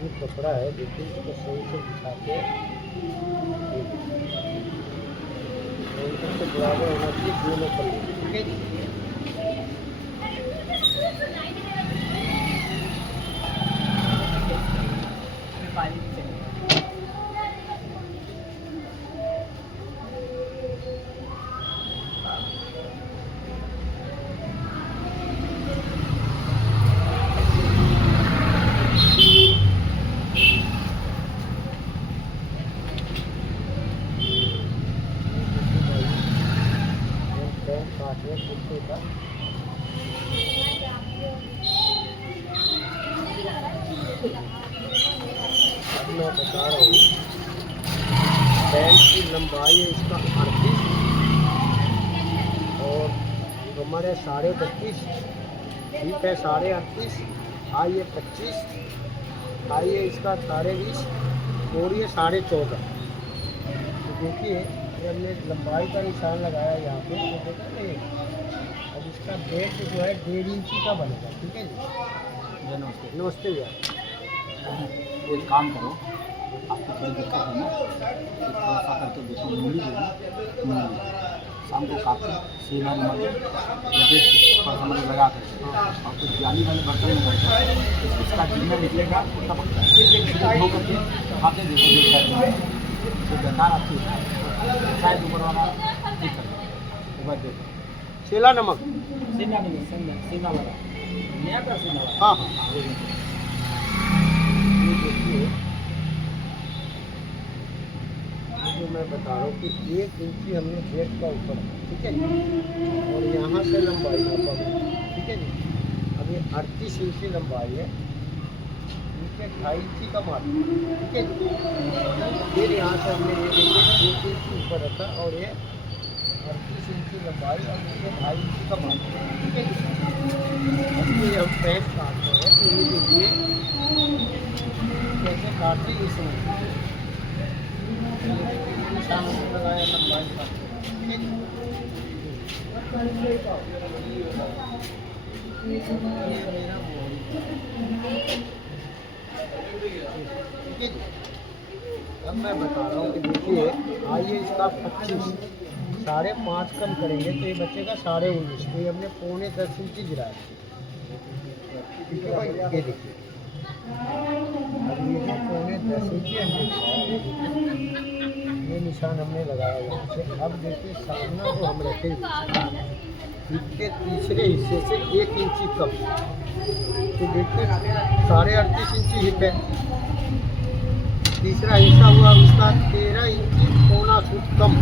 जो कपड़ा है देखिए इसको सही से बिछा के से बराबर होना चाहिए दोनों पल्ले, ठीक है जी। काटने कुर्ते का अब मैं बता रहा हूँ। पैंट की लंबाई है इसका 38 और कमर है 32.5, हिप है 38.5, हाई है 25, हाई है इसका 20.5 और ये 14.5। तो देखिए ये हमने लंबाई का निशान लगाया यहाँ पे, तो देखा नहीं। अब इसका बेल्ट जो है 1.5 इंची का बनेगा, ठीक है जी। नमस्ते नमस्ते भैया। एक काम करो, आपको थोड़ी दिक्कत है ना, तो थोड़ा सा करके देखो मूली देना, शाम को काट के सीना नमक लपेट के थोड़ा सा मतलब लगा कर और कुछ जाली वाले बर्तन में करके इसका जितना निकलेगा उतना पकता है धो करके खाते देखो जो बेकार आती है शायद ऊपर वाला ठीक कर एक बार देखो। सेला नमक सीना नहीं सीना वाला नया का सीना वाला, हाँ हाँ। ये देखिए ये जो मैं बता रहा हूँ कि 1 इंची हमने बेल्ट का ऊपर, ठीक है जी, और यहाँ से लंबाई नापा, ठीक है जी। अब ये 38 इंची लंबाई है, नीचे 2.5 इंची का मार्क, ठीक है जी। फिर यहाँ से हमने ये देखिए 1 इंची ऊपर रखा और ये 38 इंची लंबाई और नीचे 2.5 इंची का मार्क, ठीक है जी। अब ये हम पैंट काटते हैं तो ये देखिए कैसे काटते हैं इसमें निशान लगाया लंबाई का, ठीक है जी। ये मेरा मोहरी है जी। अब मैं बता रहा हूँ कि देखिए आइए इसका 25 5.5 कम करेंगे तो ये बचेगा 19.5। तो ये हमने 9.25 इंची गिराया। ठीक है भाई, ये देखिए अब ये जो 9.10 इंची हमने गिराया, ये निशान हमने लगाया यहाँ से। अब देखिए सामना जो हम रखेंगे इसके तीसरे हिस्से से 1 इंची कम, तो देखिए 38.5 इंची हिप है। तीसरा हिस्सा हुआ उसका 13 इंची पौना फुट कम।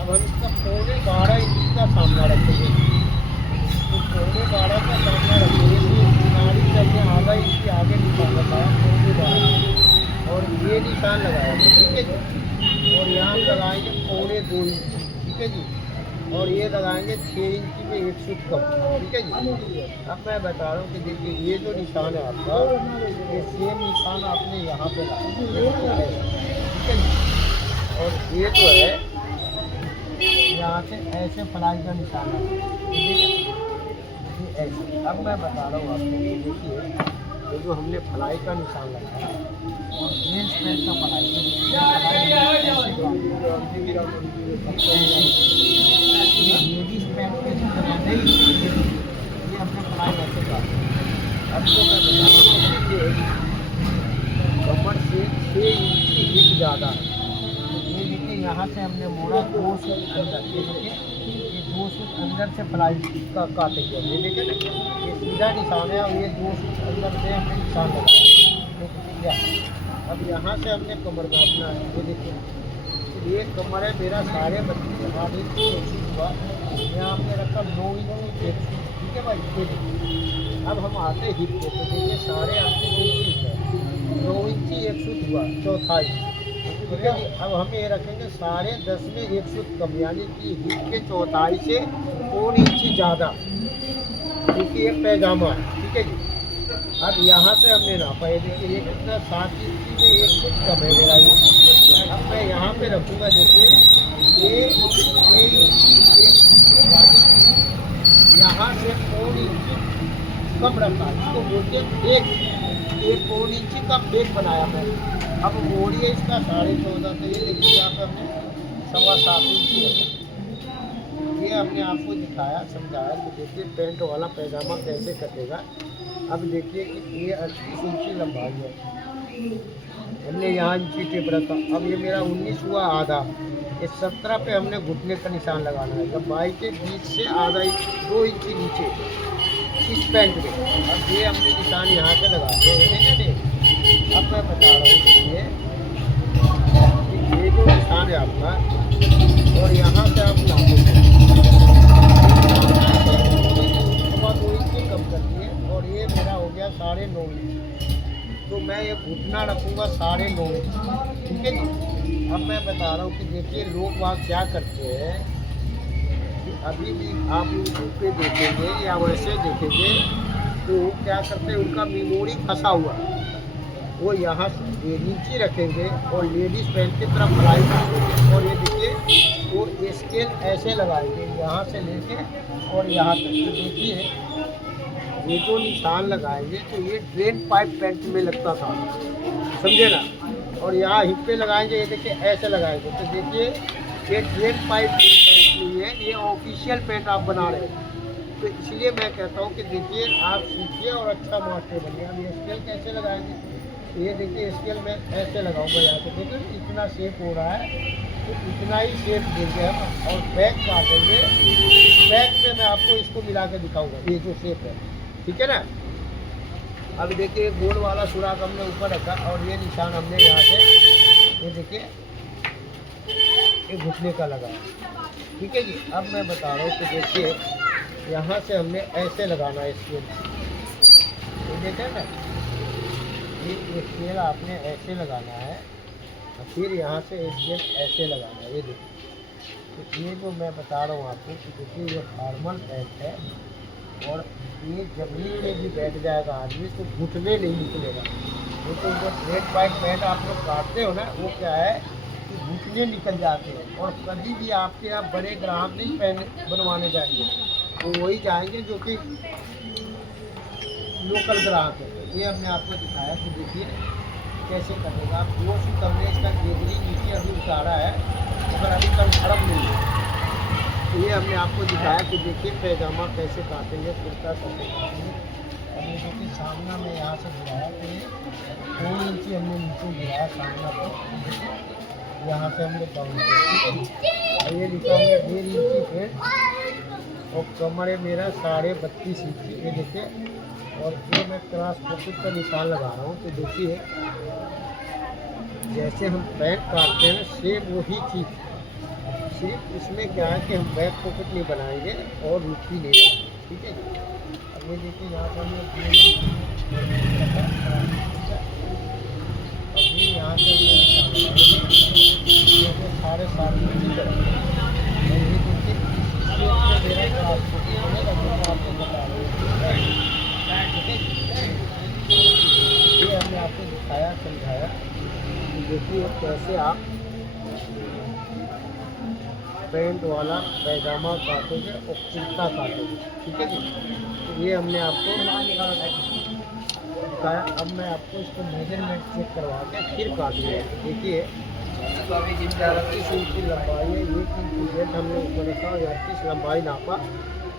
अब हम इसका 12.5 इंची का सामना रखेंगे, तो 12.5 का सामना रखेंगे तो किनारी से हमने आधा इंची आगे निशान लगाया 12.5 और ये निशान लगाया है। ठीक है जी, और यहाँ हम लगाएंगे 2.25 इंची। ठीक है जी, और ये लगाएंगे 6 इंची में 1 फुट कम। ठीक है जी। अब मैं बता रहा हूँ कि देखिए ये जो निशान है आपका, ये सेम निशान आपने यहाँ पे लगाया। ठीक है जी, और ये जो है यहाँ से ऐसे फ्लाई का निशान है। ठीक है, ये ऐसे। अब मैं बता रहा हूँ आपको कि देखिए ये जो हमने फ्लाई का निशान लगाया और जींस पैंट का फ्लाई लेडीज पैंट पे नहीं, ये हमने फ्लाई ऐसे काटा। अब तो मैं बता रहा हूँ कि कमर से 6 इंची हिप ज़्यादा है। ये देखिए यहाँ से हमने मोड़ा 2 फुट अंदर, ये देखिए ये 2 फुट अंदर से फ्लाई का काटेंगे। ये देखिए ना, ये सीधा निशान है और ये 2 फुट अंदर से हमने निशान लगाया। अब यहाँ से हमने कमर नापना है। ये देखिए ये कमर है मेरा 32.5 8 इंची हुआ, यहाँ हमने रखा 9 इंची 1 फुट। ठीक है भाई, ये देखिए। अब हम आते हिप पे, तो देखिए 38.5 इंची है, 9 इंची 1 फुट हुआ, चौथाई। ठीक है जी, अब हम ये रखेंगे 10.5 में 1 फुट कम, यानी कि हिप के चौथाई से 4 इंची ज़्यादा, क्योंकि ये पैजामा है। ठीक है जी, अब यहाँ से हमने नापा, ये देखिए ये कितना 7 इंची में 1 फुट कम है मेरा ये। अब मैं यहाँ पे रखूँगा, देखिए ये यानी कि यहाँ से 4 इंची कम रखा, इसको बोलते हैं एक 4 इंची का पेट बनाया मैं। अब मोड़िए इसका 14.5, तो ये देखिए यहाँ पर हमने 7.25 इंची रखा। ये हमने आपको दिखाया समझाया कि देखिए पेंट वाला पैजामा कैसे कटेगा। अब देखिए कि ये 38 इंची लंबाई है, हमने यहाँ इंची टेप रखा। अब ये मेरा 19 हुआ आधा, ये 17 पे हमने घुटने का निशान लगाना है, लंबाई के बीच से आधा इंच 2 इंची नीचे इस पैंट में। अब ये हमने निशान यहाँ से लगा दिया। अब मैं बता रहा हूँ कि ये जो निशान है आपका, और यहाँ से आप नापेंगे 2 इंची कम करती है, और ये मेरा हो गया 9.5 इंची, तो मैं ये घुटना रखूँगा 9.5 इंची। ठीक है जी। अब मैं बता रहा हूँ कि देखिए लोग वहाँ क्या करते हैं कि अभी भी आप यूट्यूब पे देखेंगे या वैसे देखेंगे तो क्या करते हैं, उनका मेमोरी फंसा हुआ है, वो यहाँ से 1 इंची रखेंगे और लेडीज़ पैंट की तरफ फ्लाई करेंगे, और ये देखिए वो स्केल ऐसे लगाएंगे यहाँ से लेके और यहाँ तक। तो देखिए ये जो निशान लगाएंगे तो ये ड्रेन पाइप पैंट में लगता था, समझे ना, और यहाँ हिप पे लगाएंगे, ये देखिए ऐसे लगाएंगे। तो देखिए ये ड्रेन पाइप पैंट नहीं है, ये ऑफिशियल पैंट आप बना रहे हैं। तो इसलिए मैं कहता हूँ कि देखिए आप सीखिए और अच्छा मास्टर बनिए। अब ये स्केल कैसे लगाएंगे, ये देखिए स्केल में ऐसे लगाऊंगा यहाँ से, देखिए इतना शेप हो रहा है, तो इतना ही शेप देंगे हम और बैक काटेंगे। इस बैक में मैं आपको इसको मिला के दिखाऊंगा, ये जो शेप है। ठीक है ना। अब देखिए गोल वाला सुराख हमने ऊपर रखा और ये निशान हमने यहाँ से, ये देखिए ये घुटने का लगाया। ठीक है जी। अब मैं बता रहा हूँ कि देखिए यहाँ से हमने ऐसे लगाना है स्केल, ये देखा ना, ये स्केल आपने ऐसे लगाना है और फिर यहाँ से स्केल ऐसे लगाना है। ये देखिए, तो ये जो मैं बता रहा हूँ आपको कि देखिए ये फॉर्मल पैंट है और ये जमीन में भी बैठ जाएगा आदमी, तो घुटने नहीं निकलेगा। वो तो जो रेड वाइट पैंट आप लोग काटते हो ना, वो क्या है कि घुटने निकल जाते हैं। और कभी भी आपके यहाँ बड़े ग्राहक नहीं पैंट बनवाने जाएंगे, तो वही जाएंगे जो कि लोकल ग्राहक है। ये हमने आपको दिखाया कि देखिए कैसे कटेगा। आप 2 सूट हमने इसका गेदरी नीचे अभी उतारा है, मगर अभी कंफर्म नहीं है। तो ये हमने आपको दिखाया कि देखिए पैजामा कैसे काटेंगे, कुर्ता कैसे काटेंगे। और ये देखिए सामना में यहाँ से गिराया, तो ये 2 इंची हमने नीचे गिराया सामना को, यहाँ से हमने डाउन किया, ठीक है। और ये लिखा हमने 1.5 इंची पेड़, और कमर है मेरा 32.5 इंची, ये देखिए। और ये मैं क्रॉस पॉकेट का निशान लगा रहा हूँ। तो देखिए जैसे हम पैंट काटते हैं सेम वही चीज़, सिर्फ इसमें क्या है कि हम बैक पॉकेट नहीं बनाएंगे और रुपी नहीं बनाएंगे, ठीक है जी। अब ये देखिए यहाँ पर हमने अभी यहाँ से हमने जैसे 7.5 इंची करें। और ये देखिए मेरा क्रॉस पॉकेट बनेगा, जो मैं आपको बता रहा हूँ, ठीक है। ये हमने आपको दिखाया समझाया कि देखिए कैसे आप पैंट वाला पैजामा काटोगे और कुर्ता काटोगे, ठीक है जी। तो ये हमने आपको दिखाया। अब मैं आपको इसको मेजरमेंट चेक करवा के फिर काटूँगा। तो देखिए 38 इंची लंबाई है, 1 इंची वेट हमने ऊपर रखा और 38 लंबाई नापा।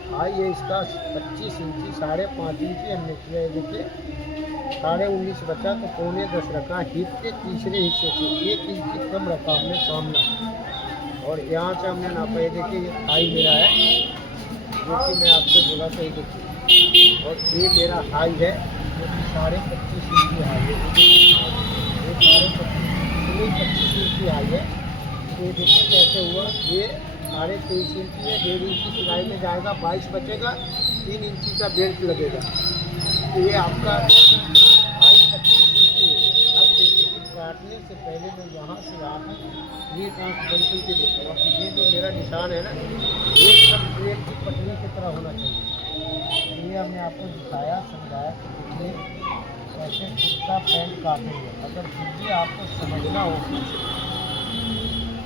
हाई है इसका 25 इंची, 5.5 इंची हमने किया है। देखिए 19.5 बचा तो 9.25 रखा। हिप के तीसरे हिस्से से 1 इंची कम रखा हमने सामना, और यहाँ से हमने नापा। ये देखिए ये हाई मेरा है, जो कि मैं आपसे बोला था, ये देखिए। और ये मेरा हाई है जो कि 25.5 इंची हाई है, ये 25 इंची हाई है। तो ये देखिए कैसे हुआ, ये 23.5 इंची है, 1.5 इंची सिलाई में जाएगा, 22 बचेगा, 3 इंची का बेल्ट लगेगा। तो ये आपका हाई 25 इंची हो गया। अब देखिए कि काटने से पहले मैं यहाँ से आकर ये आँख बंद करके देखूँगा कि ये जो मेरा निशान है ना, ये सब ट्रेन की पटरी की तरह होना चाहिए। ये हमने आपको दिखाया समझाया कि देखिए कैसे कुर्ता पैंट काटेंगे। अगर फिर भी आपको समझना हो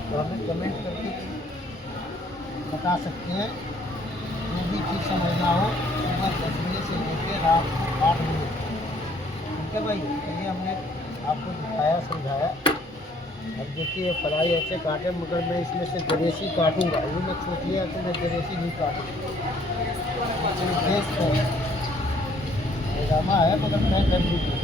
तो हमें कमेंट करके बता सकते हैं। जो भी चीज़ समझना हो सुबह 10 बजे से लेकर रात 8 बजे, ठीक है भाई। तो ये हमने आपको दिखाया समझाया। अब देखिए फ्राई ऐसे काटे, मगर मैं इसमें से गरेसी काटूंगा। ये मैं छोटिया तो मैं गरेसी नहीं काटूँगा। पैजामा है मगर मैं कर दूँगी।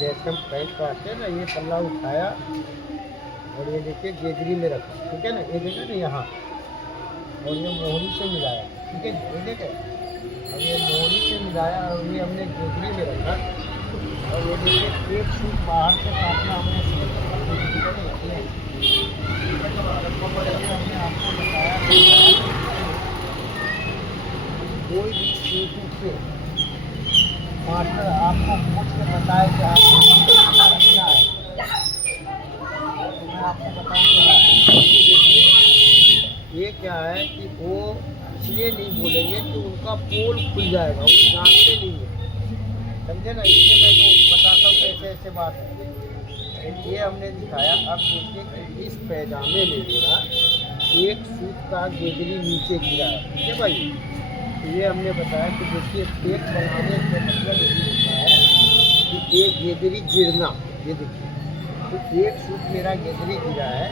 जैसे हम पैंट काटते हैं ना, ये पल्ला उठाया और ये देखिए गेदरी में रखा, ठीक है ना। ये देखिए ना यहाँ, और ये मोहरी से मिलाया, ठीक है। ये देखिए अब ये मोहरी से मिलाया और ये हमने गेदरी में रखा। और ये देखिए एक सूट बाहर से काटना हमने हमने आपको बताया कोई भी सूट से मास्टर आपको पूछ के बताए कि आपको रखना है, तो मैं आपको बताऊँगा। देखिए ये क्या है कि वो इसलिए नहीं बोलेंगे कि उनका पोल खुल जाएगा, वो जानते नहीं है, समझे ना। इसलिए मैं जो बताता हूँ कैसे ऐसे बात है। ये हमने दिखाया। अब देखिए कि इस पैजामे में मेरा एक सूट का गेदरी नीचे गिरा है, ठीक है भाई। तो ये हमने बताया कि देखिए पेट बनाने का मतलब यही होता है कि एक गेदरी गिरना। ये देखिए तो एक सूट मेरा गेदरी गिरा है,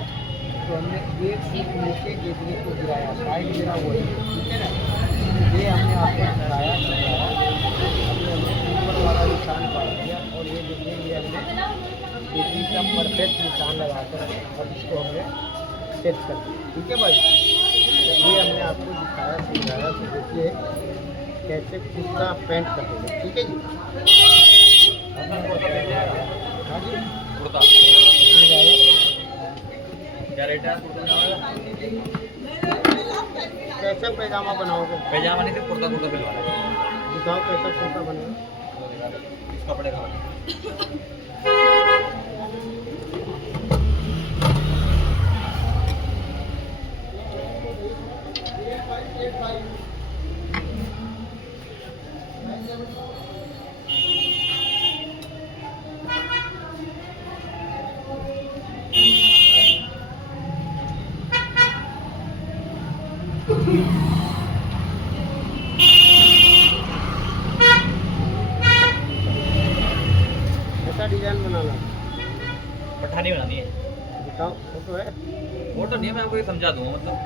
तो हमने एक सूट नीचे गेदरी को गिराया, साइड मेरा वही है, ठीक है ना। ये हमने आपको दिखाया हमने ऊपर वाला निशान काट दिया। और ये देखिए ये हमने गेदरी का परफेक्ट निशान लगा कर और इसको हमने सेट कर दिया, ठीक है भाई। ये हमने आपको दिखाया समझाया। तो देखिए कैसे कुर्ता पैंट करेंगे, ठीक है जी। हाँ जी कुर्ता क्या रेट है? कैसा पैजामा बनाओगे? पैजामा नहीं तो कुर्ता कुर्ता सिलवाना है। दिखाओ कैसा कुर्ता बनेगा। इसका पड़ेगा ऐसा डिजाइन बनाना पठानी बनानी है। दिखाओ, फोटो है। वो तो नहीं है, मैं आपको ये समझा दूंगा मतलब।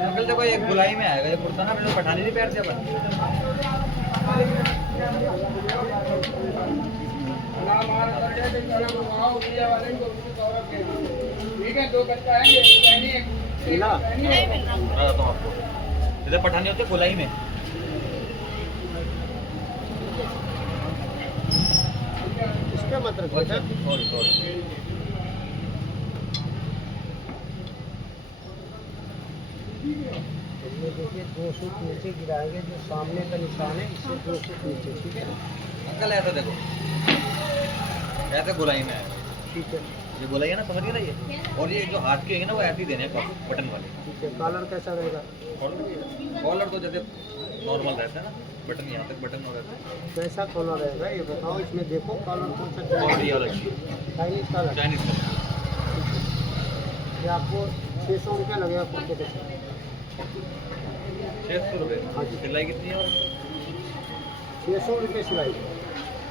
अंकल देखो ये गुलाई में आएगा, ये कुर्ता ना मैंने पठानी नहीं पहनते अपन। मिला? बता देता हूँ आपको, जैसे पठानी होते हैं गुलाई में। इसका मतलब बेटा सॉरी सॉरी। इसमें देखिए 2 सूट नीचे गिराएंगे, जो सामने का निशान है इससे 2 सूट नीचे, ठीक है? अंकल ऐसा देखो, ऐसे गुलाई में है, ठीक है, ये गुलाई है ना, समझ गए ना ये। और ये जो हाथ के हैं ना वो ऐसे ही देने हैं बटन वाले। ठीक है। कलर कैसा रहेगा? कॉलर तो जैसे नॉर्मल रहता है ना, बटन यहाँ तक बटन हो रहता है। कैसा कलर रहेगा ये बताओ, इसमें देखो कलर कौन सा और चाहिए। ये अलग चाइनीज कलर, चाइनीज कलर। ये आपको 600 रुपया लगेगा कुर्ते के साथ। 600 रुपये। हाँ जी। सिलाई कितनी है? और 600 रुपये सिलाई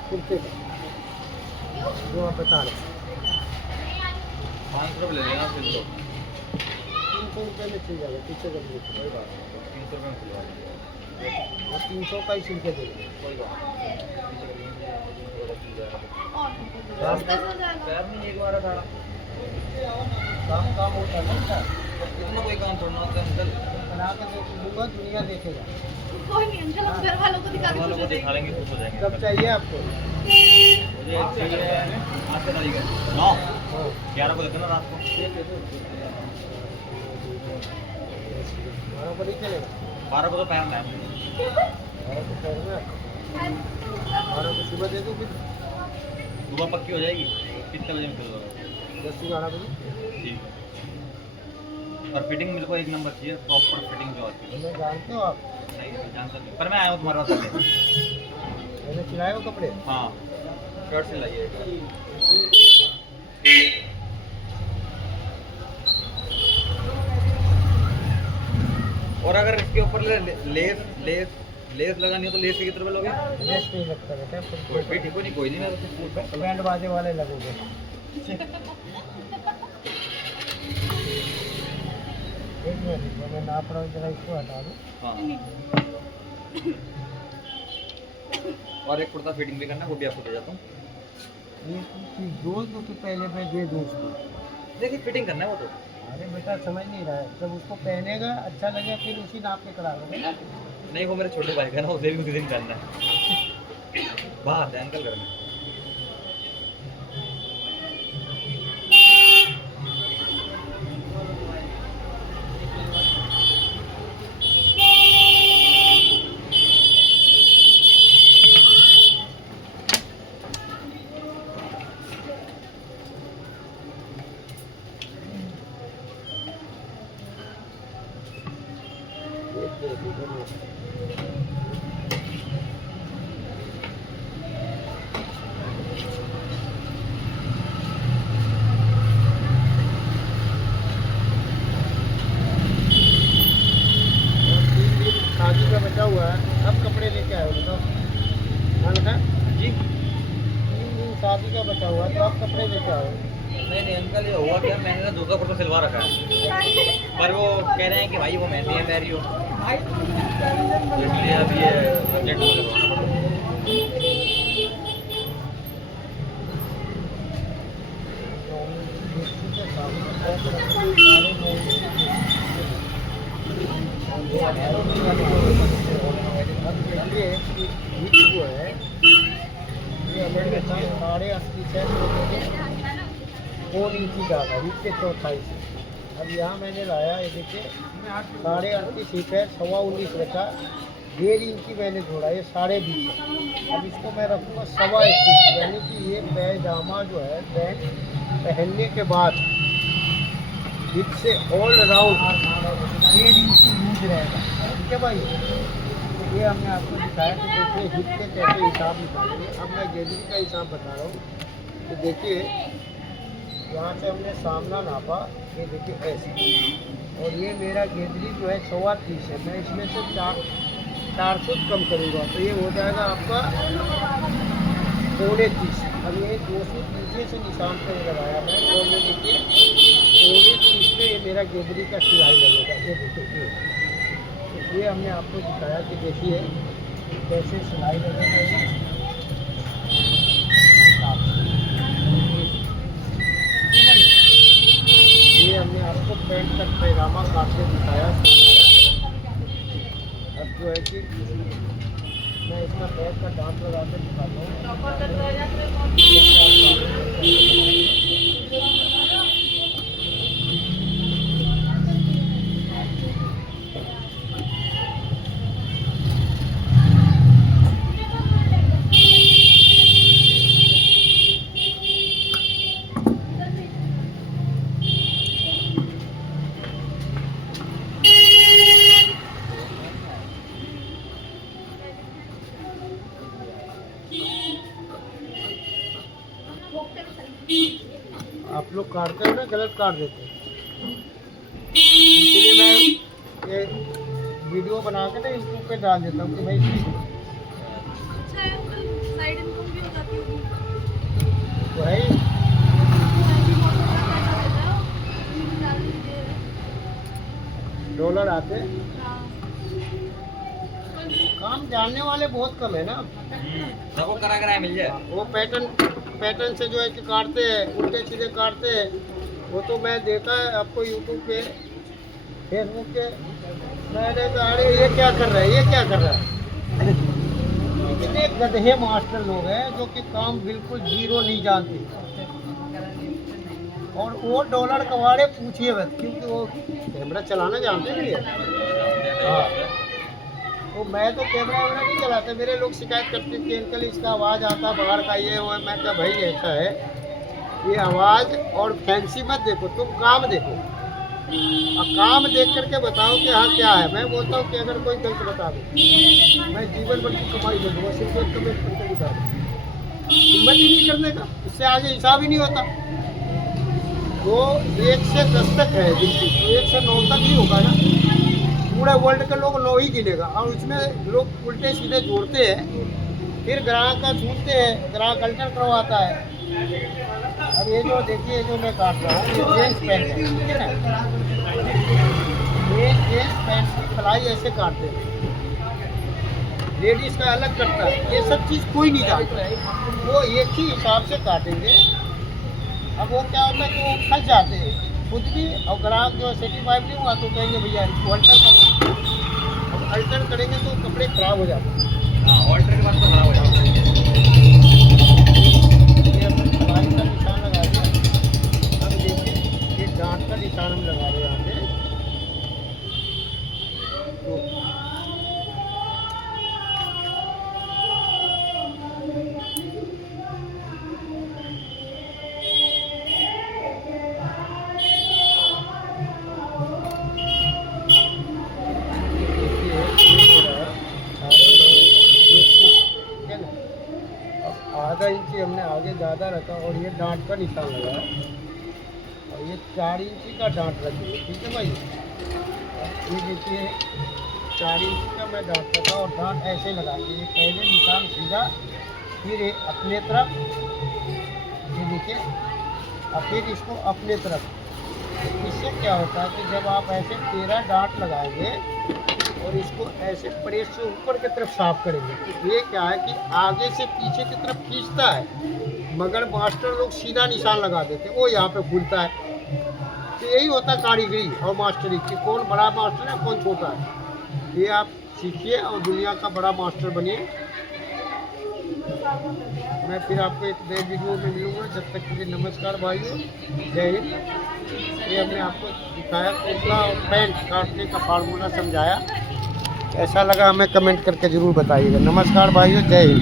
कुर्ते का, जो आप बता रहे हैं। 500 रुपये ले लेना फिर तो। 300 रुपये में सिल जाएगा, पीछे का भी कोई बात 300 रुपये में सिलवा देंगे। नहीं। और 300 का ही सिल के देंगे। कोई बात काम पैर नहीं एक बार था, काम होता है ना सर, इतना कोई काम थोड़ा होता है अंकल। बना के दूंगा, दुनिया देखेगा। कोई नहीं अंकल, हम घर वालों को दिखा के वालों खुश को हो दिखा जाएंगे। लेंगे, खुश हो जाएंगे। कब चाहिए आपको? मुझे चाहिए आज का तारीख है 9, 11 को देते ना रात को। 12 को नहीं चलेगा? 12 को तो पहनना है। 12 को पहनना है? 12 को सुबह दे दूँ फिर? सुबह पक्की हो जाएगी। कितने बजे में खुल होगा? 10 से 12 बजे। ठीक है। और फिटिंग मेरे को एक नंबर चाहिए, प्रॉपर फिटिंग जो आती है। हमें जानते हो आप? नहीं जानता नहीं, पर मैं आया हूँ तुम्हारे पास पहले। मैंने सिलाए हो कपड़े? हाँ, शर्ट सिलाइए। और अगर इसके ऊपर लेस लेस लेस लगानी हो तो लेस के कितने रुपये लोगे? लेस नहीं लगता बेटा, कोई भी ठीक हो नहीं, कोई नहीं, मैं बैंड बाजे वाले लगोगे। एक मिनट रुको, मैं नाप रहा हूँ, जरा इसको हटा दूँ। हाँ। और एक कुर्ता फिटिंग भी करना है, वो भी आपको दे जाता हूँ। ये चीज़ दो तो कि पहले मैं दे दूँ उसको? देखिए फिटिंग करना है वो तो। अरे बेटा समझ नहीं रहा है, जब उसको पहनेगा अच्छा लगे फिर उसी नाप के करा लोगे ना। नहीं वो मेरे छोटे भाई का ना, उसे भी उसी दिन पहनना है। बाहर है अंकल घर में। शादी का बचा हुआ है, अब कपड़े लेके आए हो बताओ। हाँ बेटा, जी 3 दिन शादी का बचा हुआ है तो आप कपड़े लेके आए हो। नहीं अंकल, ये हुआ क्या, मैंने ना दूसरा कुर्ता सिलवा रखा है, पर वो कह रहे हैं कि भाई वो मेहंदी है पैरी हो, इसलिए अब ये अर्जेंट में करवाना पड़ा। ये जो है ये हमें 80 से 4 इंची ज़्यादा हिप के चौथाई से। अब यहाँ मैंने लाया ये देखिए 38.5 हिप है, 19.25 रखा, 1.5 इंची मैंने जोड़ा, ये 20.5। अब इसको मैं रखूँगा 21.25, यानी कि ये पैजामा जो है पैंट पहनने के बाद हिप से ऑल राउंड 1.5 इंची लूज रहेगा। ठीक है भाई, तो ये हमने आपको दिखाया कि देखिए हिप के कैसे हिसाब निकालेंगे। अब मैं गेजरी का हिसाब बता रहा हूँ। तो देखिए यहाँ से हमने सामना नापा, ये देखिए ऐसे, और ये मेरा गेजरी जो है 34 है, मैं इसमें से 4 फुट कम करूँगा तो ये हो जाएगा आपका 30.25। अब ये 2 फुट नीचे से निशान पर लगाया मैं, और ये देखिए 30.25 पे ये मेरा गेजरी का सिलाई लगेगा। ये देखिए ये हमने आपको दिखाया कि देखिए कैसे सिलाई लगेगा ये हमने आपको पैंट का पैजामा काट के दिखाया समझाया। अब जो है कि मैं इसका पैर का दांत लगा के दिखाता हूँ। आप लोग काटते हो ना, गलत काट देते हो, इसलिए मैं ये वीडियो बना के ना यूट्यूब पे डाल देता हूँ कि भाई अच्छा है अंकल, साइड इनकम भी हो जाती होगी। तो है ही। डॉलर आते हैं, काम जानने वाले बहुत कम है ना। सबको करा मिल जाए। वो पैटर्न से जो है कि काटते हैं, उल्टे सीधे काटते हैं, वो तो मैं देखा है आपको यूट्यूब पे, फेसबुक पे। मैंने कहा अरे ये क्या कर रहा है, ये क्या कर रहा है। इतने गधे मास्टर लोग हैं जो कि काम बिल्कुल जीरो नहीं जानते, और वो डॉलर कमाड़े पूछिए बस, क्योंकि वो कैमरा चलाना जानते नहीं है। हाँ, तो मैं तो कैमरा वैमरा नहीं चलाता, मेरे लोग शिकायत करते थे कि अंकल इसका आवाज़ आता बाहर का, ये वो। मैं कहा भाई ऐसा है, ये आवाज़ और फैंसी मत देखो, तुम काम देखो, और काम देख करके बताओ कि हाँ क्या है। मैं बोलता हूँ कि अगर कोई गलत बता दो, मैं जीवन भर की कमाई दे दूँगा, सिर्फ एक कमेंट करके बता दो, हिम्मत ही नहीं करने का, इससे आगे हिसाब ही नहीं होता। तो 1 से 10 तक है गिनती, 1 से 9 तक ही होगा ना, पूरे वर्ल्ड के लोग 9 ही गिनेगा, और उसमें लोग उल्टे सीधे जोड़ते हैं, फिर ग्राहक का छूटते हैं, ग्राहक अल्टर करवाता है। अब ये जो देखिए जो मैं काट रहा हूँ, ये जेंट्स पैंट है, ठीक है ना, ये जेंट्स पैंट की सिलाई ऐसे काटते हैं, लेडीज़ का अलग कटता है, ये सब चीज़ कोई नहीं जानता, वो एक ही हिसाब से काटेंगे। अब वो क्या होता है कि वो फंस जाते हैं, खुद भी और ग्राहक जो सेटिस्फाइड नहीं हुआ तो कहेंगे भैया इसको अल्टर करो। अब अल्टर करेंगे तो कपड़े खराब हो जाते हैं। हाँ ऑल्टर के बाद तो खराब हो जाता है। ये अपन कलाई का निशान लगा दिया। अब देखिए ये गांठ का निशान हम लगा रहे हैं यहाँ पे। तो आधा इंची हमने आगे ज़्यादा रखा और ये डांट का निशान लगाया और ये 4 इंची का डांट रखिए। ठीक है भाई, ये देखिए 4 इंची का मैं डांट रखा और डांट ऐसे लगाइए। ये पहले निशान सीधा, फिर ये अपने तरफ, ये देखिए, और फिर इसको अपने तरफ। इससे क्या होता है कि जब आप ऐसे 13 डांट लगाएंगे और इसको ऐसे प्रेस से ऊपर की तरफ साफ करेंगे तो ये क्या है कि आगे से पीछे की तरफ खींचता है, मगर मास्टर लोग सीधा निशान लगा देते हैं, वो यहाँ पे खुलता है। तो यही होता है कारीगरी और मास्टरी कि कौन बड़ा मास्टर है कौन छोटा है। ये आप सीखिए और दुनिया का बड़ा मास्टर बनिए। मैं फिर आपको एक नए वीडियो में मिलूँगा। जब तक के लिए नमस्कार भाइयों, जय हिंद। ये हमने आपको दिखाया कुर्ता और पैंट काटने का फार्मूला समझाया। कैसा लगा हमें कमेंट करके ज़रूर बताइएगा। नमस्कार भाइयों, जय हिंद।